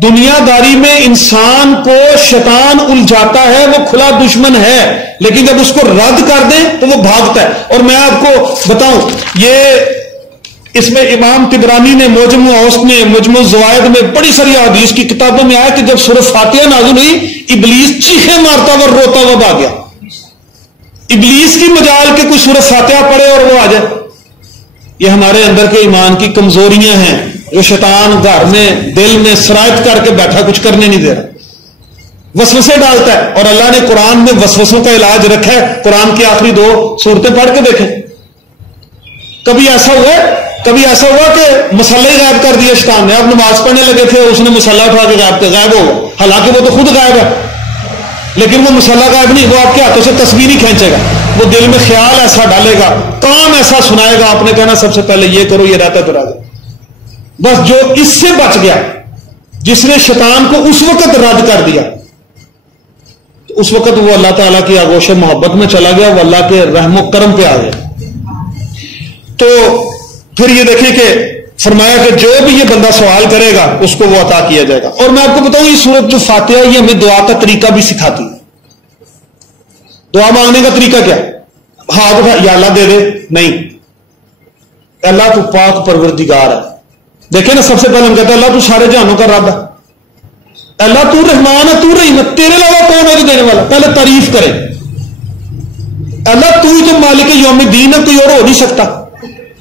دنیا داری میں انسان کو شیطان الجھاتا ہے، وہ کھلا دشمن ہے، لیکن جب اس کو رد کر دیں تو وہ بھاگتا ہے۔ اور میں آپ کو بتاؤں، یہ اس میں امام طبرانی نے معجم اوسط میں، مجموع الزوائد میں، بڑی ساری حدیث کی کتابوں میں آیا کہ جب سورۃ فاتحہ نازل ہوئی ابلیس چیخیں مارتا ہوا روتا ہوا بھاگ گیا۔ ابلیس کی مجال کہ کوئی سورۃ فاتحہ پڑھے اور وہ آ جائے۔ یہ ہمارے اندر کے ایمان کی کمزوریاں ہیں جو شیطان گھر میں دل میں سرایت کر کے بیٹھا، کچھ کرنے نہیں دے رہا، وسوسے ڈالتا ہے۔ اور اللہ نے قرآن میں وسوسوں کا علاج رکھا ہے، قرآن کی آخری 2 سورتیں پڑھ کے دیکھیں۔ کبھی ایسا ہوا کہ مسلح غائب کر دیا شیطان نے، اب نماز پڑھنے لگے تھے، اس نے مسلح اٹھا کے غائب ہو گیا، حالانکہ وہ تو خود غائب ہے، لیکن وہ مسلح غائب نہیں، وہ آپ کے ہاتھوں سے تصویر ہی کھینچے گا، وہ دل میں خیال ایسا ڈالے گا، کام ایسا سنائے گا، آپ نے کہنا سب سے پہلے یہ کرو، یہ رہتا تو راضی۔ بس جو اس سے بچ گیا، جس نے شیطان کو اس وقت رد کر دیا، اس وقت وہ اللہ تعالیٰ کی آغوش محبت میں چلا گیا، وہ اللہ کے رحم و کرم پہ آ گیا۔ تو پھر یہ دیکھیں کہ فرمایا کہ جو بھی یہ بندہ سوال کرے گا اس کو وہ عطا کیا جائے گا۔ اور میں آپ کو بتاؤں یہ سورت جو فاتحہ یہ ہمیں دعا کا طریقہ بھی سکھاتی ہے۔ دعا مانگنے کا طریقہ کیا؟ ہاتھ اٹھا، یا اللہ دے دے، نہیں، اللہ تو پاک پروردگار ہے۔ دیکھیں نا، سب سے پہلے ہم کہتے ہیں اللہ تو سارے جہانوں کا رب ہے، اللہ تو رحمان ہے، تو رحیم ہے، تیرے علاوہ کون ہے جو دینے والا؟ پہلے تعریف کرے، اللہ تو ہی تو مالک یوم الدین ہے، کوئی اور ہو نہیں سکتا۔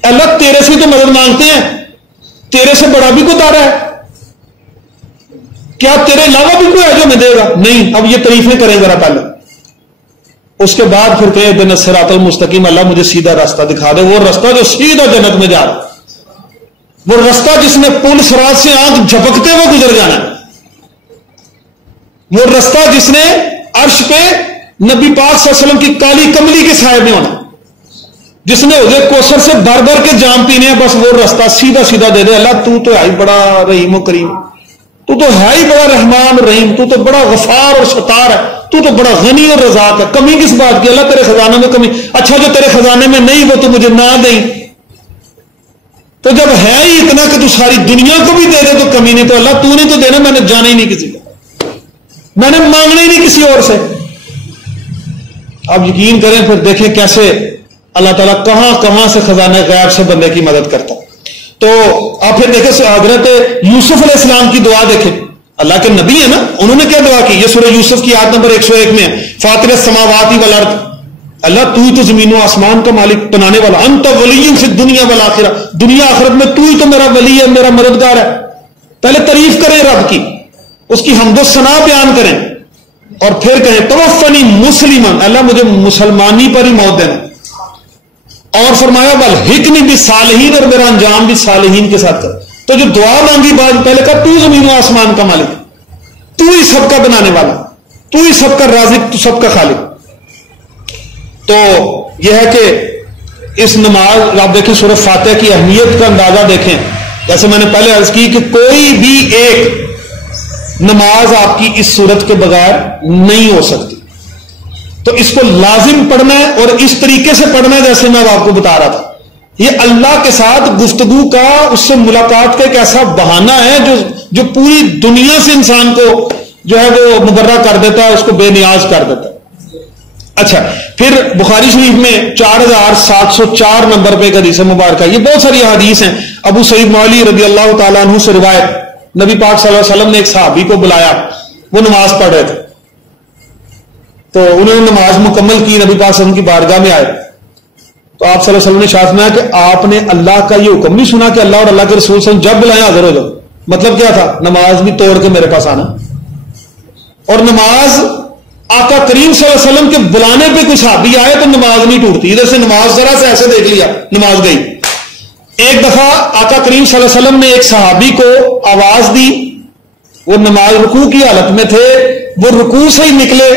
اللہ تیرے سے تو مدد مانگتے ہیں، تیرے سے بڑا بھی کوئی تارا ہے کیا؟ تیرے علاوہ بھی کوئی ہے جو ہمیں دے گا؟ نہیں۔ اب یہ تعریفیں کریں ذرا پہلے، اس کے بعد پھر کہیں اهدنا الصراط المستقیم، اللہ مجھے سیدھا راستہ دکھا دے، وہ راستہ جو سیدھا جنت میں جا رہا، وہ راستہ جس میں پل صراط سے آنکھ جھپکتے ہوئے گزر جانا، وہ راستہ جس نے عرش پہ نبی پاک صلی اللہ علیہ وسلم کی کالی کملی کے سائے میں ہونا، جس نے حوض کوثر سے بھر بھر کے جام پینے ہیں، بس وہ راستہ سیدھا سیدھا دے دے۔ اللہ تو ہے ہی بڑا رحیم و کریم، تو ہے ہی بڑا رحمان رحیم، تو بڑا غفار اور ستار ہے، تو بڑا غنی اور رزاق ہے، کمی کس بات کی؟ اللہ تیرے خزانے میں کمی، اچھا جو تیرے خزانے میں نہیں وہ تو مجھے نہ دیں، تو جب ہے ہی اتنا کہ تو ساری دنیا کو بھی دے دے تو کمی نہیں، تو اللہ تو نے تو دینا، میں نے جانا ہی نہیں کسی کو، میں نے مانگنا ہی نہیں کسی اور سے۔ آپ یقین کریں پھر دیکھیں کیسے اللہ تعالیٰ کہاں کہاں سے خزانہ غیب سے بندے کی مدد کرتا۔ تو آپ پھر دیکھیں حضرت یوسف علیہ السلام کی دعا دیکھیں، اللہ کے نبی ہیں نا، انہوں نے کیا دعا کی؟ یہ سورہ یوسف کی آیت نمبر 101 میں ہے، فاطر السماوات والارض، اللہ تو ہی تو زمین و آسمان کا مالک بنانے والا، انت ولی فی الدنیا والآخرہ، دنیا آخرت میں تو ہی تو میرا ولی ہے، میرا مددگار ہے۔ پہلے تعریف کریں رب کی، اس کی حمد و ثنا بیان کریں، اور پھر کہیں توفنی مسلمن، اللہ مجھے مسلمانی پر ہی موت دینا، اور فرمایا والحقنی بالصالحین، اور میرا انجام بھی صالحین کے ساتھ کر۔ تو جو دعا مانگی بعد پہلے کہا تو زمین و آسمان کا مالک، تو ہی سب کا بنانے والا، تو ہی سب کا رازق، تو سب کا خالق۔ تو یہ ہے کہ اس نماز آپ دیکھیں سورہ فاتحہ کی اہمیت کا اندازہ دیکھیں، جیسے میں نے پہلے عرض کی کہ کوئی بھی ایک نماز آپ کی اس صورت کے بغیر نہیں ہو سکتی، تو اس کو لازم پڑھنا ہے، اور اس طریقے سے پڑھنا ہے جیسے میں آپ کو بتا رہا تھا۔ یہ اللہ کے ساتھ گفتگو کا، اس سے ملاقات کا ایک ایسا بہانہ ہے جو پوری دنیا سے انسان کو جو ہے وہ مبرہ کر دیتا ہے، اس کو بے نیاز کر دیتا ہے۔ اچھا، پھر بخاری شریف میں 4704 نمبر پہ ایک حدیث مبارکہ، یہ بہت ساری حدیث ہیں، ابو سعید مولی رضی اللہ تعالیٰ عنہ سے روایت، نبی پاک صلی اللہ علیہ وسلم نے ایک صحابی کو بلایا، وہ نماز پڑھ رہے تھے، تو انہوں نے نماز مکمل کی، نبی پاک صلی اللہ علیہ وسلم کی بارگاہ میں آئے، تو آپ صلی اللہ علیہ وسلم نے ارشاد فرمایا کہ آپ نے اللہ کا یہ حکم نہیں سنا کہ اللہ اور اللہ کے رسول صلی اللہ علیہ وسلم جب بلائیں حاضر ہو جاؤ؟ مطلب کیا تھا؟ نماز بھی توڑ کے میرے پاس آنا، اور نماز آقا کریم صلی اللہ علیہ وسلم کے بلانے پہ کوئی صحابی آئے تو نماز نہیں ٹوٹتی، ادھر سے نماز ذرا سے ایسے دیکھ لیا نماز گئی۔ ایک دفعہ آقا کریم صلی اللہ علیہ وسلم نے ایک صحابی کو آواز دی، وہ نماز رکوع کی حالت میں تھے، وہ رکوع سے ہی نکلے،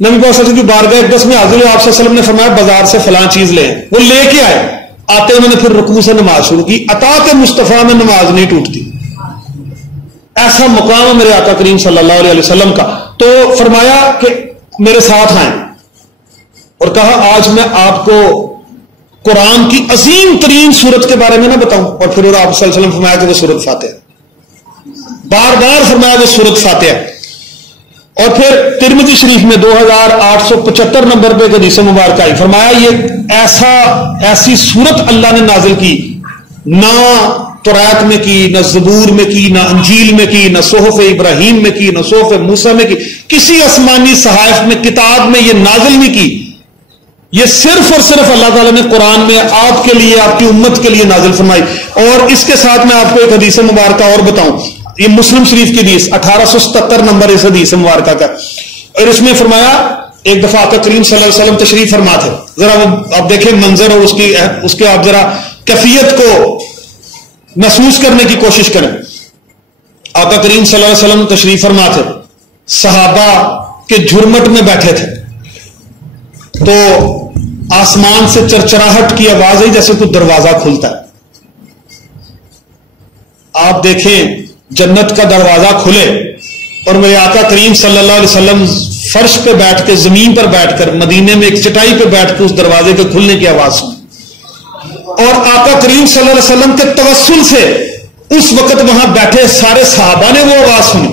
نبی پاک صلی اللہ علیہ وسلم کی بارگاہ اقدس میں حاضر ہوئے، آپ صلی اللہ علیہ وسلم نے فرمایا بازار سے فلاں چیز لے، وہ لے کے آئے، آتے انہوں نے پھر رکوع سے نماز شروع کی۔ اطاعت مصطفیٰ میں نماز نہیں ٹوٹتی، ایسا مقام ہے میرے آقا کریم صلی اللہ علیہ وسلم کا۔ تو فرمایا کہ میرے ساتھ آئیں، اور کہا آج میں آپ کو قرآن کی عظیم ترین سورت کے بارے میں نہ بتاؤں، اور پھر آپ صلی اللہ علیہ وسلم فرمایا کہ وہ سورت فاتحہ، بار بار فرمایا وہ سورت فاتحہ۔ اور پھر ترمذی شریف میں 2875 نمبر پہ حدیث مبارکہ آئی، فرمایا یہ ایسی سورت اللہ نے نازل کی، نہ توریت میں کی، نہ زبور میں کی، نہ انجیل میں کی، نہ صحف ابراہیم میں کی، نہ صحف موسیٰ میں کی، کسی آسمانی صحائف میں، کتاب میں یہ نازل نہیں کی، یہ صرف اور صرف اللہ تعالیٰ نے قرآن میں آپ کے لیے، آپ کی امت کے لیے نازل فرمائی۔ اور اس کے ساتھ میں آپ کو ایک حدیث مبارکہ اور بتاؤں، یہ مسلم شریف کی حدیث 1877 نمبر اس حدیث مبارکہ کا، اور اس میں فرمایا ایک دفعہ آقا کریم صلی اللہ علیہ وسلم تشریف فرما تھے، ذرا وہ آپ دیکھیں منظر اور اس کے آپ ذرا کیفیت کو محسوس کرنے کی کوشش کریں۔ آقا کریم صلی اللہ علیہ وسلم تشریف فرما تھے، صحابہ کے جھرمٹ میں بیٹھے تھے، تو آسمان سے چرچراہٹ کی آواز آئی جیسے کوئی دروازہ کھلتا ہے۔ آپ دیکھیں جنت کا دروازہ کھلے اور میرے آقا کریم صلی اللہ علیہ وسلم فرش پہ بیٹھ کے، زمین پر بیٹھ کر، مدینے میں ایک چٹائی پہ بیٹھ کے اس دروازے کے کھلنے کی آواز سنی، اور آقا کریم صلی اللہ علیہ وسلم کے توسل سے اس وقت وہاں بیٹھے سارے صحابہ نے وہ آواز سنی،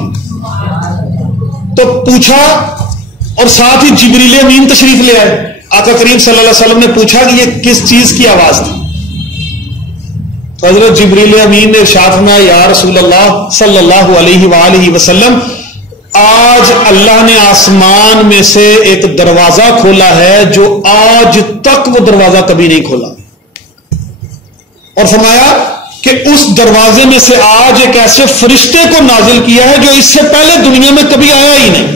تو پوچھا، اور ساتھ ہی جبریل امین تشریف لے آئے، آقا کریم صلی اللہ علیہ وسلم نے پوچھا کہ یہ کس چیز کی آواز تھی؟ حضرت جبریل امین نے ارشاد فرمایا یا رسول اللہ صلی اللہ علیہ وآلہ وسلم، آج اللہ نے آسمان میں سے ایک دروازہ کھولا ہے جو آج تک وہ دروازہ کبھی نہیں کھولا، اور فرمایا کہ اس دروازے میں سے آج ایک ایسے فرشتے کو نازل کیا ہے جو اس سے پہلے دنیا میں کبھی آیا ہی نہیں،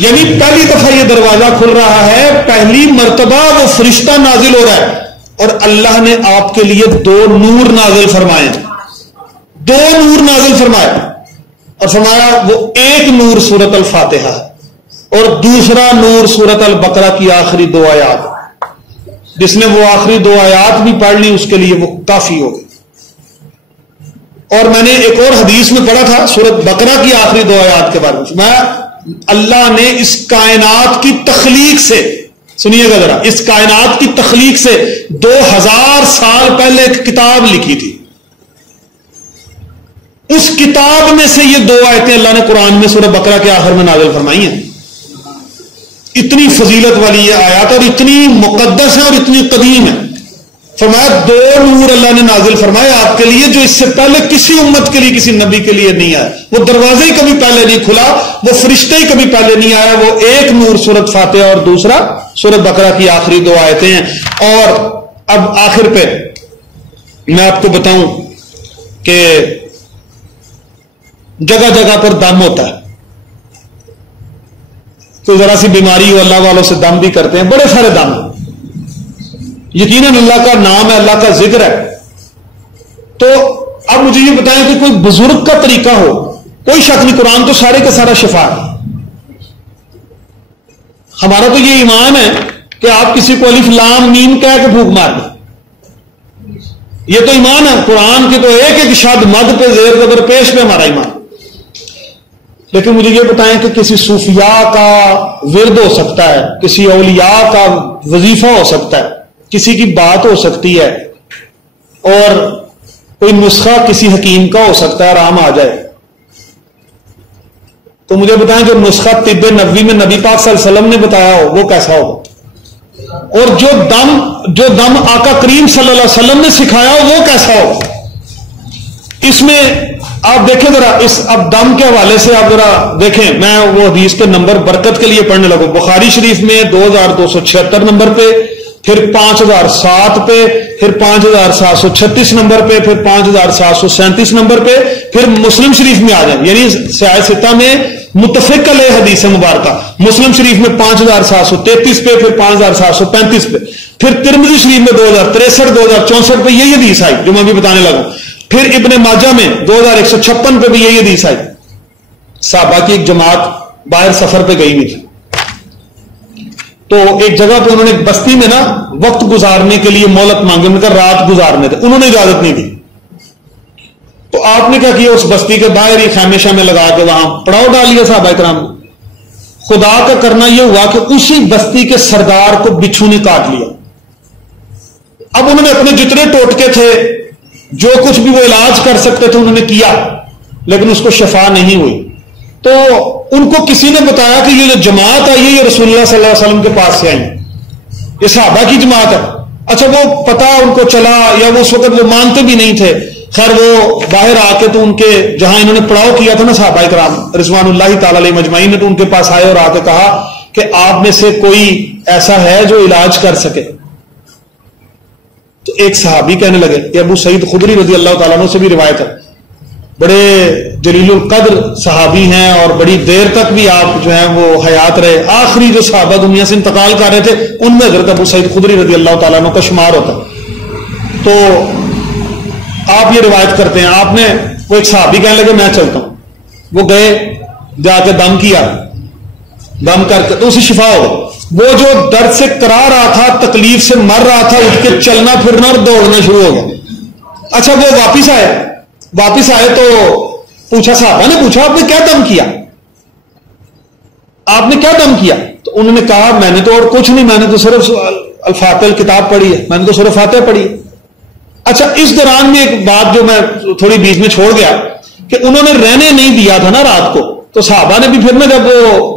یعنی پہلی دفعہ یہ دروازہ کھل رہا ہے، پہلی مرتبہ وہ فرشتہ نازل ہو رہا ہے، اور اللہ نے آپ کے لیے 2 نور نازل فرمائے، 2 نور نازل فرمائے، اور فرمایا وہ ایک نور سورۃ الفاتحہ اور دوسرا نور سورۃ البقرہ کی آخری 2 آیات، جس نے وہ آخری 2 آیات بھی پڑھ لی اس کے لیے وہ کافی ہو گئی۔ اور میں نے ایک اور حدیث میں پڑھا تھا سورۃ بقرہ کی آخری 2 آیات کے بارے میں، اللہ نے اس کائنات کی تخلیق سے، سنیے گا ذرا، اس کائنات کی تخلیق سے 2000 سال پہلے ایک کتاب لکھی تھی. اس کتاب میں سے یہ 2 آیتیں اللہ نے قرآن میں سورہ بقرہ کے آخر میں نازل فرمائی ہیں. اتنی فضیلت والی یہ آیات اور اتنی مقدس ہے اور اتنی قدیم ہے. فرمایا 2 نور اللہ نے نازل فرمائے آپ کے لیے جو اس سے پہلے کسی امت کے لیے، کسی نبی کے لیے نہیں آیا. وہ دروازہ ہی کبھی پہلے نہیں کھلا، وہ فرشتہ ہی کبھی پہلے نہیں آیا. وہ ایک نور سورۃ فاتحہ اور دوسرا سورۃ بقرہ کی آخری 2 آیتیں ہیں. اور اب آخر پہ میں آپ کو بتاؤں کہ جگہ جگہ پر دم ہوتا ہے. کوئی ذرا سی بیماری ہو، اللہ والوں سے دم بھی کرتے ہیں، بڑے سارے دم. یقیناً اللہ کا نام ہے، اللہ کا ذکر ہے. تو اب مجھے یہ بتائیں کہ کوئی بزرگ کا طریقہ ہو، کوئی شک نہیں، قرآن تو سارے کا سارا شفا ہے. ہمارا تو یہ ایمان ہے کہ آپ کسی کو الف لام میم کہہ کے پھونک مار دیں، یہ تو ایمان ہے. قرآن کی تو ایک ایک شد مد پہ زیر زبر پیش پہ ہمارا ایمان. لیکن مجھے یہ بتائیں کہ کسی صوفیاء کا ورد ہو سکتا ہے، کسی اولیاء کا وظیفہ ہو سکتا ہے، کسی کی بات ہو سکتی ہے، اور کوئی نسخہ کسی حکیم کا ہو سکتا ہے، آرام آ جائے. تو مجھے بتائیں جو نسخہ طب نبوی میں نبی پاک صلی اللہ علیہ وسلم نے بتایا ہو وہ کیسا ہو، اور جو دم آقا کریم صلی اللہ علیہ وسلم نے سکھایا ہو وہ کیسا ہو. اس میں آپ دیکھیں ذرا، اس اب دم کے حوالے سے آپ ذرا دیکھیں. میں وہ حدیث کے نمبر برکت کے لیے پڑھنے لگوں. بخاری شریف میں 2276 نمبر پہ، پھر 5007 پہ، پھر 5736 نمبر پہ، پھر 5737 نمبر پہ، پھر مسلم شریف میں آ جائیں، یعنی سیاہ ستہ میں متفق علیہ حدیث مبارکہ. مسلم شریف میں 5733 پہ، پھر 5735 پہ، پھر ترمذی شریف میں 2063 2064 پہ یہی حدیث آئی جو میں بھی بتانے لگا. پھر ابن ماجہ میں 2156 پہ بھی یہی حدیث آئی. صحابہ کی ایک جماعت باہر سفر پہ گئی ہوئی تھی، تو ایک جگہ پہ انہوں نے ایک بستی میں نا وقت گزارنے کے لیے مہلت مانگی. انہوں نے کہا رات گزارنے تھے، انہوں نے اجازت نہیں دی. تو آپ نے کیا کیا، اس بستی کے باہر ہی خیمے شامے لگا کے وہاں پڑاؤ ڈال لیا صحابہ کرام نے. خدا کا کرنا یہ ہوا کہ اسی بستی کے سردار کو بچھو نے کاٹ لیا. اب انہوں نے اپنے جتنے ٹوٹکے تھے، جو کچھ بھی وہ علاج کر سکتے تھے انہوں نے کیا، لیکن اس کو شفا نہیں ہوئی. تو ان کو کسی نے بتایا کہ یہ جو جماعت آئی ہے یہ رسول اللہ صلی اللہ علیہ وسلم کے پاس سے آئی، یہ صحابہ کی جماعت ہے. اچھا وہ پتا ان کو چلا، یا وہ اس وقت وہ مانتے بھی نہیں تھے. خیر وہ باہر آ کے تو ان کے جہاں انہوں نے پڑاؤ کیا تھا نا صحابہ کرام رضوان اللہ تعالی علیہ مجمعین نے، تو ان کے پاس آئے اور آ کے کہا کہ آپ میں سے کوئی ایسا ہے جو علاج کر سکے. تو ایک صحابی کہنے لگے، یہ ابو سعید خدری رضی اللہ تعالیٰ عنہ سے بھی روایت ہے، بڑے جلیل القدر صحابی ہیں اور بڑی دیر تک بھی آپ جو ہیں وہ حیات رہے. آخری جو صحابہ دنیا سے انتقال کر رہے تھے ان میں حضرت ابو سعید خدری رضی اللہ تعالیٰ عنہ کا شمار ہوتا. تو آپ یہ روایت کرتے ہیں، آپ نے وہ ایک صحابی کہنے لگے میں چلتا ہوں. وہ گئے، جا کے دم کیا، دم کر کے تو اسے شفا ہو گئی. وہ جو درد سے کرا رہا تھا، تکلیف سے مر رہا تھا، اٹھ کے چلنا پھرنا اور دوڑنا شروع ہو گیا. اچھا وہ واپس آئے تو پوچھا، صحابہ نے پوچھا آپ نے کیا دم کیا، آپ نے کیا دم کیا؟ تو انہوں نے کہا میں نے تو اور کچھ نہیں، میں نے تو صرف الفاتح کتاب پڑھی ہے، میں نے تو صرف فاتح پڑھی ہے. اچھا اس دوران میں ایک بات جو میں تھوڑی بیچ میں چھوڑ گیا کہ انہوں نے رہنے نہیں دیا تھا نا رات کو. تو صحابہ نے بھی پھر نا جب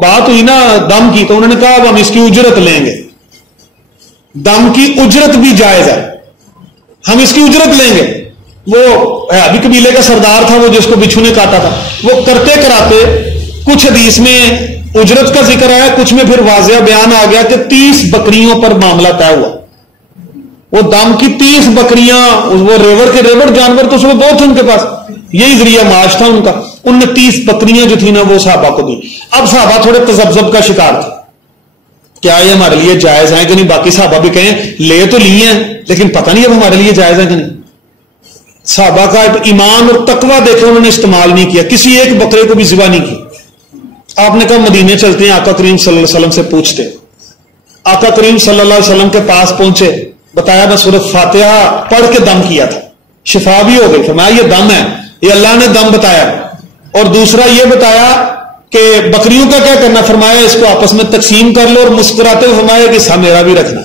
بات ہوئی نا دم کی، تو انہوں نے کہا اب ہم اس کی اجرت لیں گے، دم کی اجرت بھی جائز ہے، ہم اس کی اجرت لیں گے. وہ ابھی قبیلے کا سردار تھا وہ جس کو بچھو نے کاٹا تھا، وہ کرتے کراتے کچھ حدیث میں اجرت کا ذکر آیا، کچھ میں پھر واضح بیان آ گیا کہ 30 بکریوں پر معاملہ طے ہوا. وہ دم کی 30 بکریاں، وہ ریوڑ کے ریوڑ جانور تو اس میں بہت تھے ان کے پاس، یہی ذریعہ معاش تھا ان کا. ان نے 30 بکریاں جو تھی نا وہ صحابہ کو دی. اب صحابہ تھوڑے تذبذب کا شکار تھے، کیا یہ ہمارے لیے جائز ہیں کہ نہیں. باقی صحابہ بھی کہیں لے تو لیے ہیں لیکن پتہ نہیں اب ہمارے لیے جائز ہے کہ نہیں. صحابہ کا ایمان اور تقوی دیکھے انہوں نے استعمال نہیں کیا، کسی ایک بکرے کو بھی ذبح نہیں کی. آپ نے کہا مدینے چلتے ہیں، آقا کریم صلی اللہ علیہ وسلم سے پوچھتے. آقا کریم صلی اللہ علیہ وسلم کے پاس پہنچے، بتایا میں سورۃ فاتحہ پڑھ کے دم کیا تھا، شفا بھی ہو گئی. فرمایا یہ دم ہے، یہ اللہ نے دم بتایا. اور دوسرا یہ بتایا کہ بکریوں کا کیا کرنا؟ فرمایا اس کو آپس میں تقسیم کر لو، اور مسکراتے ہوئے فرمایا کہ حصہ میرا بھی رکھنا،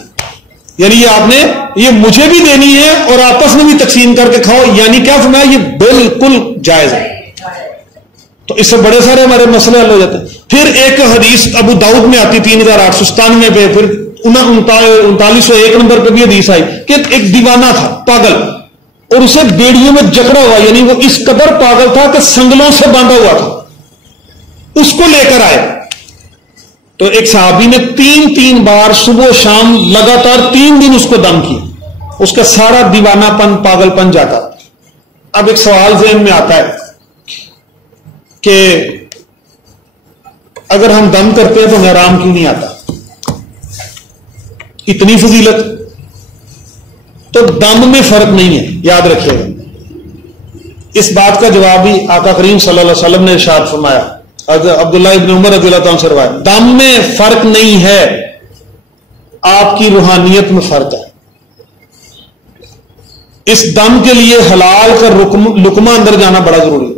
یعنی یہ آپ نے یہ مجھے بھی دینی ہے اور آپس میں بھی تقسیم کر کے کھاؤ، یعنی کیا فرمایا؟ یہ بالکل جائز ہے۔ تو اس سے بڑے سارے ہمارے مسئلے حل ہو جاتے ہیں۔ پھر ایک حدیث ابو داؤد میں آتی 3897 پہ، پھر 3901 نمبر پہ بھی حدیث آئی کہ ایک دیوانہ تھا، پاگل، اور اسے بیڑیوں میں جکڑا ہوا، یعنی وہ اس قدر پاگل تھا کہ سنگلوں سے باندھا ہوا تھا، اس کو لے کر آئے تو ایک صحابی نے 3 بار صبح و شام لگاتار 3 دن اس کو دم کیا، اس کا سارا دیوانہ پن، پاگل پن جاتا۔ اب ایک سوال ذہن میں آتا ہے کہ اگر ہم دم کرتے ہیں تو ہمیں آرام کیوں نہیں آتا؟ اتنی فضیلت، تو دم میں فرق نہیں ہے، یاد رکھیے گا۔ اس بات کا جواب بھی آقا کریم صلی اللہ علیہ وسلم نے ارشاد فرمایا، عبداللہ ابن عمر رضی اللہ تعالیٰ سے روایت، دم میں فرق نہیں ہے، آپ کی روحانیت میں فرق ہے۔ اس دم کے لیے حلال کا لقمہ اندر جانا بڑا ضروری ہے۔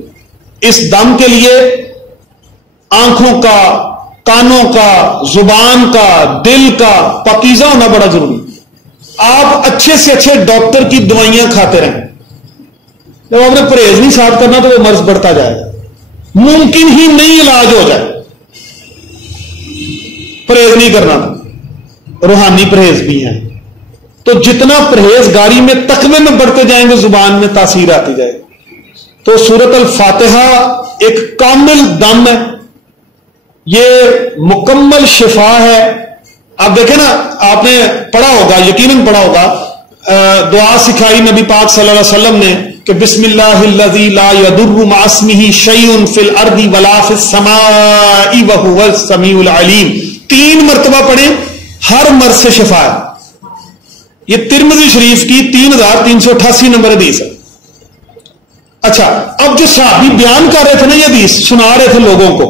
اس دم کے لیے آنکھوں کا، کانوں کا، زبان کا، دل کا پاکیزہ ہونا بڑا ضروری ہے۔ آپ اچھے سے اچھے ڈاکٹر کی دوائیاں کھاتے رہیں، جب آپ نے پرہیز نہیں ساتھ کرنا تو وہ مرض بڑھتا جائے گا، ممکن ہی نہیں علاج ہو جائے، پرہیز نہیں کرنا۔ روحانی پرہیز بھی ہیں، تو جتنا پرہیزگاری میں تقوی میں بڑھتے جائیں گے زبان میں تاثیر آتی جائے گی۔ تو سورۃ الفاتحہ ایک کامل دم ہے، یہ مکمل شفا ہے۔ آپ دیکھیں نا، آپ نے پڑھا ہوگا، یقیناً پڑھا ہوگا، دعا سکھائی نبی پاک صلی اللہ علیہ وسلم نے کہ بسم اللہ الذی لا یضر مع اسمہ شیء فی الارض ولا فی السماء وہو السمیع العلیم، 3 مرتبہ پڑھیں، ہر مرض سے شفا ہے۔ یہ ترمذی شریف کی 3388 نمبر حدیث ہے۔ اچھا، اب جو صحابی بیان کر رہے تھے نا، یہ حدیث سنا رہے تھے لوگوں کو،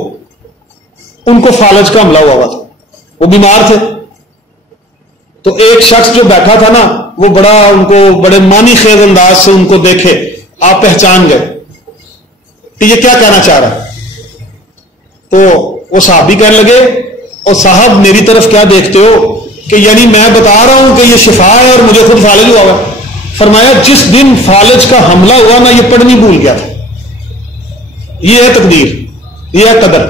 ان کو فالج کا حملہ ہوا تھا، وہ بیمار تھے، تو ایک شخص جو بیٹھا تھا نا، وہ ان کو بڑے معنی خیز انداز سے ان کو دیکھے، آپ پہچان گئے کہ یہ کیا کہنا چاہ رہا ہے۔ تو وہ صحابی کہنے لگے، اور صاحب میری طرف کیا دیکھتے ہو کہ یعنی میں بتا رہا ہوں کہ یہ شفا ہے اور مجھے خود فالج ہوا ہوا۔ فرمایا جس دن فالج کا حملہ ہوا نا، یہ پڑھنی بھول گیا تھا۔ یہ ہے تقدیر، یہ ہے قدر،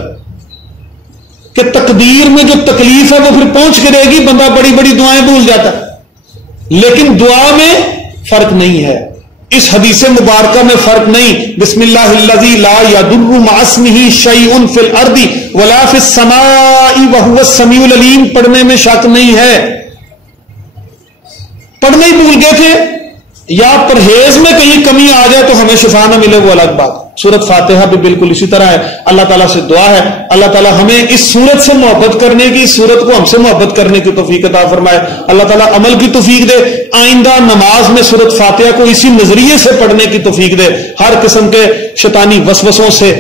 کہ تقدیر میں جو تکلیف ہے وہ پھر پہنچ کے رہے گی، بندہ بڑی بڑی دعائیں بھول جاتا ہے، لیکن دعا میں فرق نہیں ہے۔ اس حدیث مبارکہ میں فرق نہیں۔ بسم اللہ الذی لا یضر مع اسمہ شیء فی الارض ولا فی السماء وہو السمیع العلیم پڑھنے میں شک نہیں ہے۔ پڑھنے ہی بھول گئے تھے، یا پرہیز میں کہیں کمی آ جائے تو ہمیں شفا نہ ملے، وہ الگ بات۔ سورت فاتحہ بھی بالکل اسی طرح ہے۔ اللہ تعالیٰ سے دعا ہے اللہ تعالیٰ ہمیں اس سورت سے محبت کرنے کی، اس سورت کو ہم سے محبت کرنے کی توفیق عطا فرمائے، اللہ تعالیٰ عمل کی توفیق دے، آئندہ نماز میں سورت فاتحہ کو اسی نظریے سے پڑھنے کی توفیق دے، ہر قسم کے شیطانی وسوسوں سے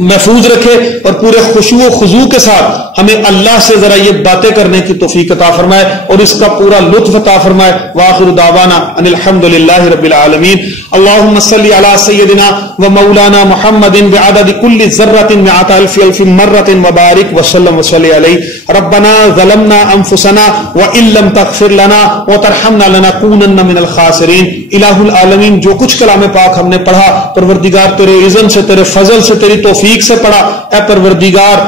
محفوظ رکھے، اور پورے خشوع و خضوع کے ساتھ ہمیں اللہ سے ذرا یہ باتیں کرنے کی توفیق عطا فرمائے اور اس کا پورا لطف عطا فرمائے۔ وآخر دعوانا ان الحمد للہ رب العالمین۔ اللہم صلی علی سیدنا و مولانا محمد بعدد کل ذرۃ مئات الف الف مرۃ وبارک وسلم وصلی علیہ۔ ربنا ظلمنا انفسنا وان لم تغفر لنا وترحمنا لنکونن من الخاسرین۔ الہ العالمین، جو کچھ کلام پاک ہم نے پڑھا، پروردگار تیرے اذن سے، تیرے فضل سے، تیری توفیق سے پڑھا، اے پروردگار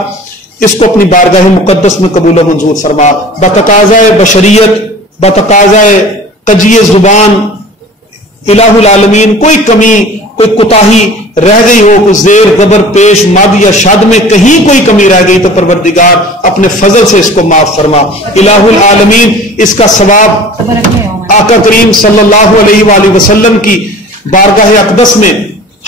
اس کو اپنی بارگاہ مقدس میں قبول و منظور فرما، بتقاضۂ بشریت، بتقاضۂ قجی زبان، الہ العالمین کوئی کمی، کوئی کوتاہی رہ گئی ہو، کوئی زیر زبر پیش مد یا شد میں کہیں کوئی کمی رہ گئی تو پروردگار اپنے فضل سے اس کو معاف فرما۔ الہ العالمین اس کا ثواب آقا کریم صلی اللہ علیہ وآلہ وسلم کی بارگاہ اقدس میں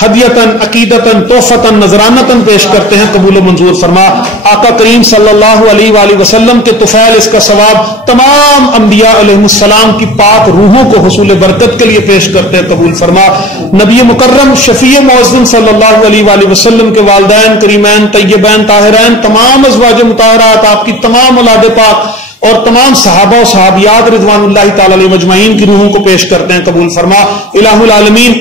ہدیتاً، عقیدتاً، تحفتاً، نذرانتاً پیش کرتے ہیں، قبول و منظور فرما۔ آقا کریم صلی اللہ علیہ وآلہ وسلم کے طفیل اس کا ثواب تمام انبیاء علیہ السلام کی پاک روحوں کو حصول برکت کے لیے پیش کرتے ہیں، قبول فرما۔ نبی مکرم شفیع معظم صلی اللہ علیہ وآلہ وسلم کے والدین کریمین طیبین طاہرین، تمام ازواج مطہرات، آپ کی تمام اولاد پاک اور تمام صحابہ و صحابیات رضوان اللہ تعالی علیہ مجمعین کی روحوں کو پیش کرتے ہیں، قبول فرما۔ الہ العالمین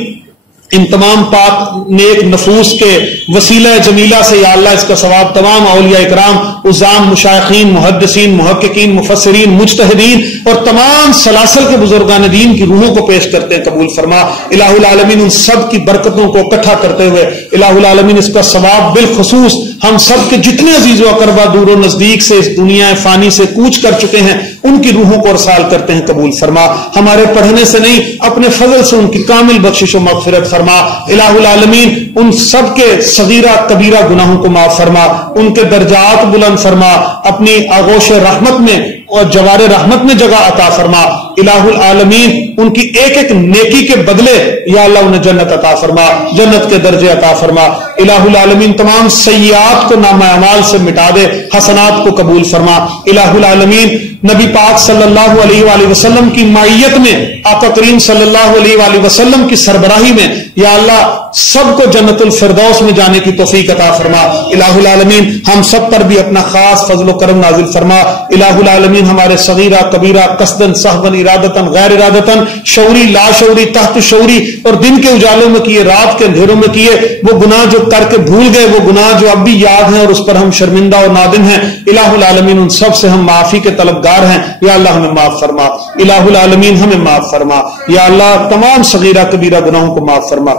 ان تمام پاک نیک نفوس کے وسیلہ جمیلہ سے یا اللہ اس کا ثواب تمام اولیاء اکرام، عزام، مشائخین، محدثین، محققین، مفسرین، مجتہدین اور تمام سلاسل کے بزرگان دین کی روحوں کو پیش کرتے ہیں، قبول فرما۔ الہ العالمین ان سب کی برکتوں کو اکٹھا کرتے ہوئے الہ العالمین اس کا ثواب بالخصوص ہم سب کے جتنے عزیز و اقربا دور و نزدیک سے اس دنیا فانی سے کوچ کر چکے ہیں ان کی روحوں کو ارسال کرتے ہیں، قبول فرما۔ ہمارے پڑھنے سے نہیں، اپنے فضل سے ان کی کامل بخشش و مغفرت فرما۔ الہ العالمین ان سب کے صغیرہ کبیرہ گناہوں کو معاف فرما، ان کے درجات بلند فرما، اپنی آغوش رحمت میں اور جوار رحمت میں جگہ عطا فرما۔ الہ العالمین ان کی ایک ایک نیکی کے بدلے یا اللہ انہیں جنت عطا فرما، جنت کے درجے عطا فرما۔ الہ العالمین تمام سیئات کو نامہ اعمال سے مٹا دے، حسنات کو قبول فرما۔ الہ العالمین نبی پاک صلی اللہ علیہ وآلہ وسلم کی معیت میں، آقا کریم صلی اللہ علیہ وآلہ وسلم کی سربراہی میں یا اللہ سب کو جنت الفردوس میں جانے کی توفیق عطا فرما۔ الہ العالمین ہم سب پر بھی اپنا خاص فضل و کرم نازل فرما۔ الہ العالمین ہمارے صغیرہ کبیرہ، قصدن سہون، ارادتن غیر ارادتن، شعوری لا شعوری، تحت شعوری اور دن کے اجالوں میں کیے، رات کے اندھیروں میں کیے وہ گناہ جو کر کے بھول گئے، وہ گناہ جو اب بھی یاد ہیں اور اس پر ہم شرمندہ اور نادم ہیں، الہ العالمین ان سب سے ہم معافی کے طلبگار ہیں، یا اللہ ہمیں معاف فرما۔ الہ العالمین ہمیں معاف فرما، یا اللہ تمام صغیرہ کبیرہ گناہوں کو معاف فرما،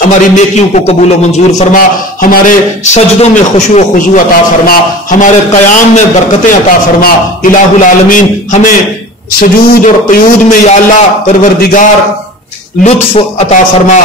ہماری نیکیوں کو قبول و منظور فرما، ہمارے سجدوں میں خشوع و خضوع عطا فرما، ہمارے قیام میں برکتیں عطا فرما۔ الہ العالمین ہمیں سجود اور قیود میں یا اللہ پروردگار لطف عطا فرما،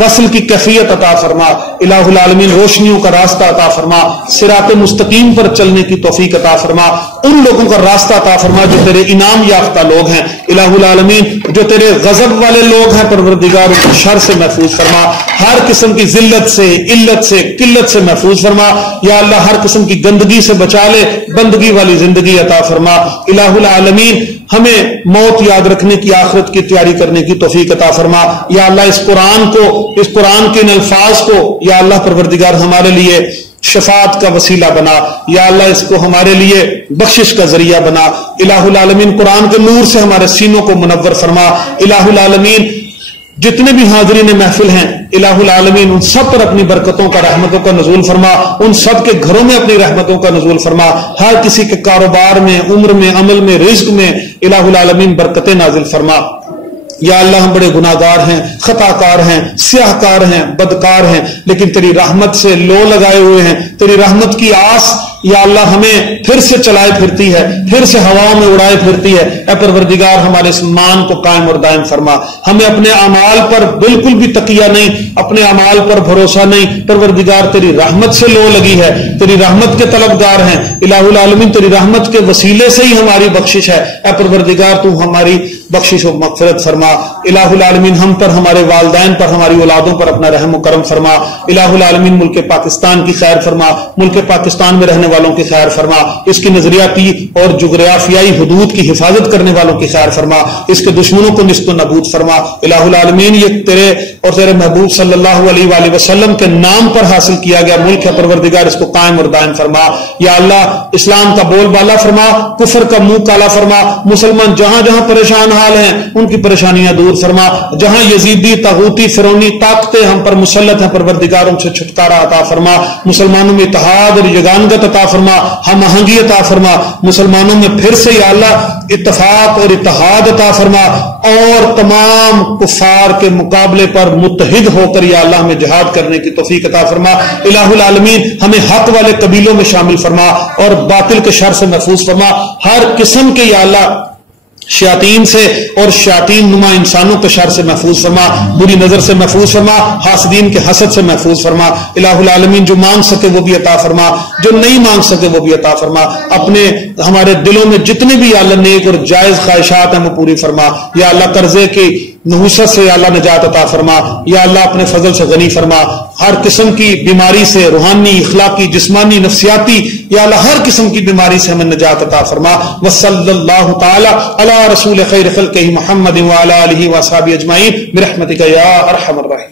وصل کی کیفیت عطا فرما۔ الہ العالمین روشنیوں کا راستہ عطا فرما، صراط مستقیم پر چلنے کی توفیق عطا فرما، ان لوگوں کا راستہ عطا فرما جو تیرے انعام یافتہ لوگ ہیں۔ الہ العالمین جو تیرے غضب والے لوگ ہیں پروردگار ان کو شر سے محفوظ فرما، ہر قسم کی ذلت سے، علت سے، قلت سے محفوظ فرما، یا اللہ ہر قسم کی گندگی سے بچا لے، بندگی والی زندگی عطا فرما۔ الہ العالمین ہمیں موت یاد رکھنے کی، آخرت کی تیاری کرنے کی توفیق عطا فرما، یا اللہ اس قرآن کے ان الفاظ کو یا اللہ پروردگار ہمارے لیے شفاعت کا وسیلہ بنا، یا اللہ اس کو ہمارے لیے بخشش کا ذریعہ بنا۔ الہ العالمین قرآن کے نور سے ہمارے سینوں کو منور فرما۔ الہ العالمین جتنے بھی حاضرین محفل ہیں الہ العالمین ان سب پر اپنی برکتوں کا، رحمتوں کا نزول فرما، ان سب کے گھروں میں اپنی رحمتوں کا نزول فرما، ہر کسی کے کاروبار میں، عمر میں، عمل میں، رزق میں الہ العالمین برکتیں نازل فرما۔ یا اللہ ہم بڑے گناہ گار ہیں، خطا کار ہیں، سیاہ کار ہیں، بدکار ہیں، لیکن تیری رحمت سے لو لگائے ہوئے ہیں، تیری رحمت کی آس یا اللہ ہمیں پھر سے چلائے پھرتی ہے، پھر سے ہواؤں میں اڑائے پھرتی ہے۔ اے پروردگار ہمارے اس مان کو قائم اور دائم فرما، ہمیں اپنے اعمال پر بالکل بھی تقیہ نہیں، اپنے اعمال پر بھروسہ نہیں، پروردگار تیری رحمت سے لو لگی ہے، تیری رحمت کے طلبگار ہیں۔ الہ العالمین تیری رحمت کے وسیلے سے ہی ہماری بخشش ہے، اے پروردگار تو ہماری بخشش و مغفرت فرما۔ الہ العالمین ہم پر، ہمارے والدین پر، ہماری اولادوں پر اپنا رحم و کرم فرما۔ الہ العالمین ملک پاکستان کی خیر فرما، ملک پاکستان میں رہنے والوں کی خیر فرما، اس کی نظریاتی اور جغرافیائی حدود کی حفاظت کرنے والوں کی خیر فرما، اس کے دشمنوں کو نست و نابود فرما۔ الہ العالمین یہ تیرے اور تیرے محبوب صلی اللہ علیہ وآلہ وسلم کے نام پر حاصل کیا گیا ملک ہے، پروردگار اس کو قائم اور دائم فرما۔ یا اللہ اسلام کا بول بالا فرما، کفر کا منہ کالا فرما، مسلمان جہاں جہاں پریشان حال ہیں ان کی پریشانیاں دور فرما، جہاں یزیدی طاغوتی فرعونی طاقتیں ہم پر مسلط ہیں پروردگاروں سے چھٹکارا عطا فرما، مسلمانوں میں اتحاد اور یگانگت عطا فرما، ہم آہنگی عطا فرما، مسلمانوں میں پھر سے یا اللہ اتفاق اور اتحاد عطا فرما، اور تمام کفار کے مقابلے پر متحد ہو کر یا اللہ ہمیں جہاد کرنے کی توفیق عطا فرما۔ الہ العالمین ہمیں حق والے قبیلوں میں شامل فرما اور باطل کے شر سے محفوظ فرما، ہر قسم کے یا اللہ شیاطین سے اور شیاطین نما انسانوں کے شر سے محفوظ فرما، بری نظر سے محفوظ فرما، حاسدین کے حسد سے محفوظ فرما۔ الہ العالمین جو مانگ سکے وہ بھی عطا فرما، جو نہیں مانگ سکے وہ بھی عطا فرما، اپنے ہمارے دلوں میں جتنے بھی یا اللہ نیک اور جائز خواہشات ہیں وہ پوری فرما۔ یا اللہ قرضے کی نحوست سے یا اللہ نجات عطا فرما، یا اللہ اپنے فضل سے غنی فرما، ہر قسم کی بیماری سے، روحانی، اخلاقی، جسمانی، نفسیاتی، یا اللہ ہر قسم کی بیماری سے ہمیں نجات عطا فرما۔ وصلی اللہ تعالی علی رسول خیر خلقہ محمد وعلی آلہ وصحبہ اجمعین برحمتک یا ارحم الراحمین۔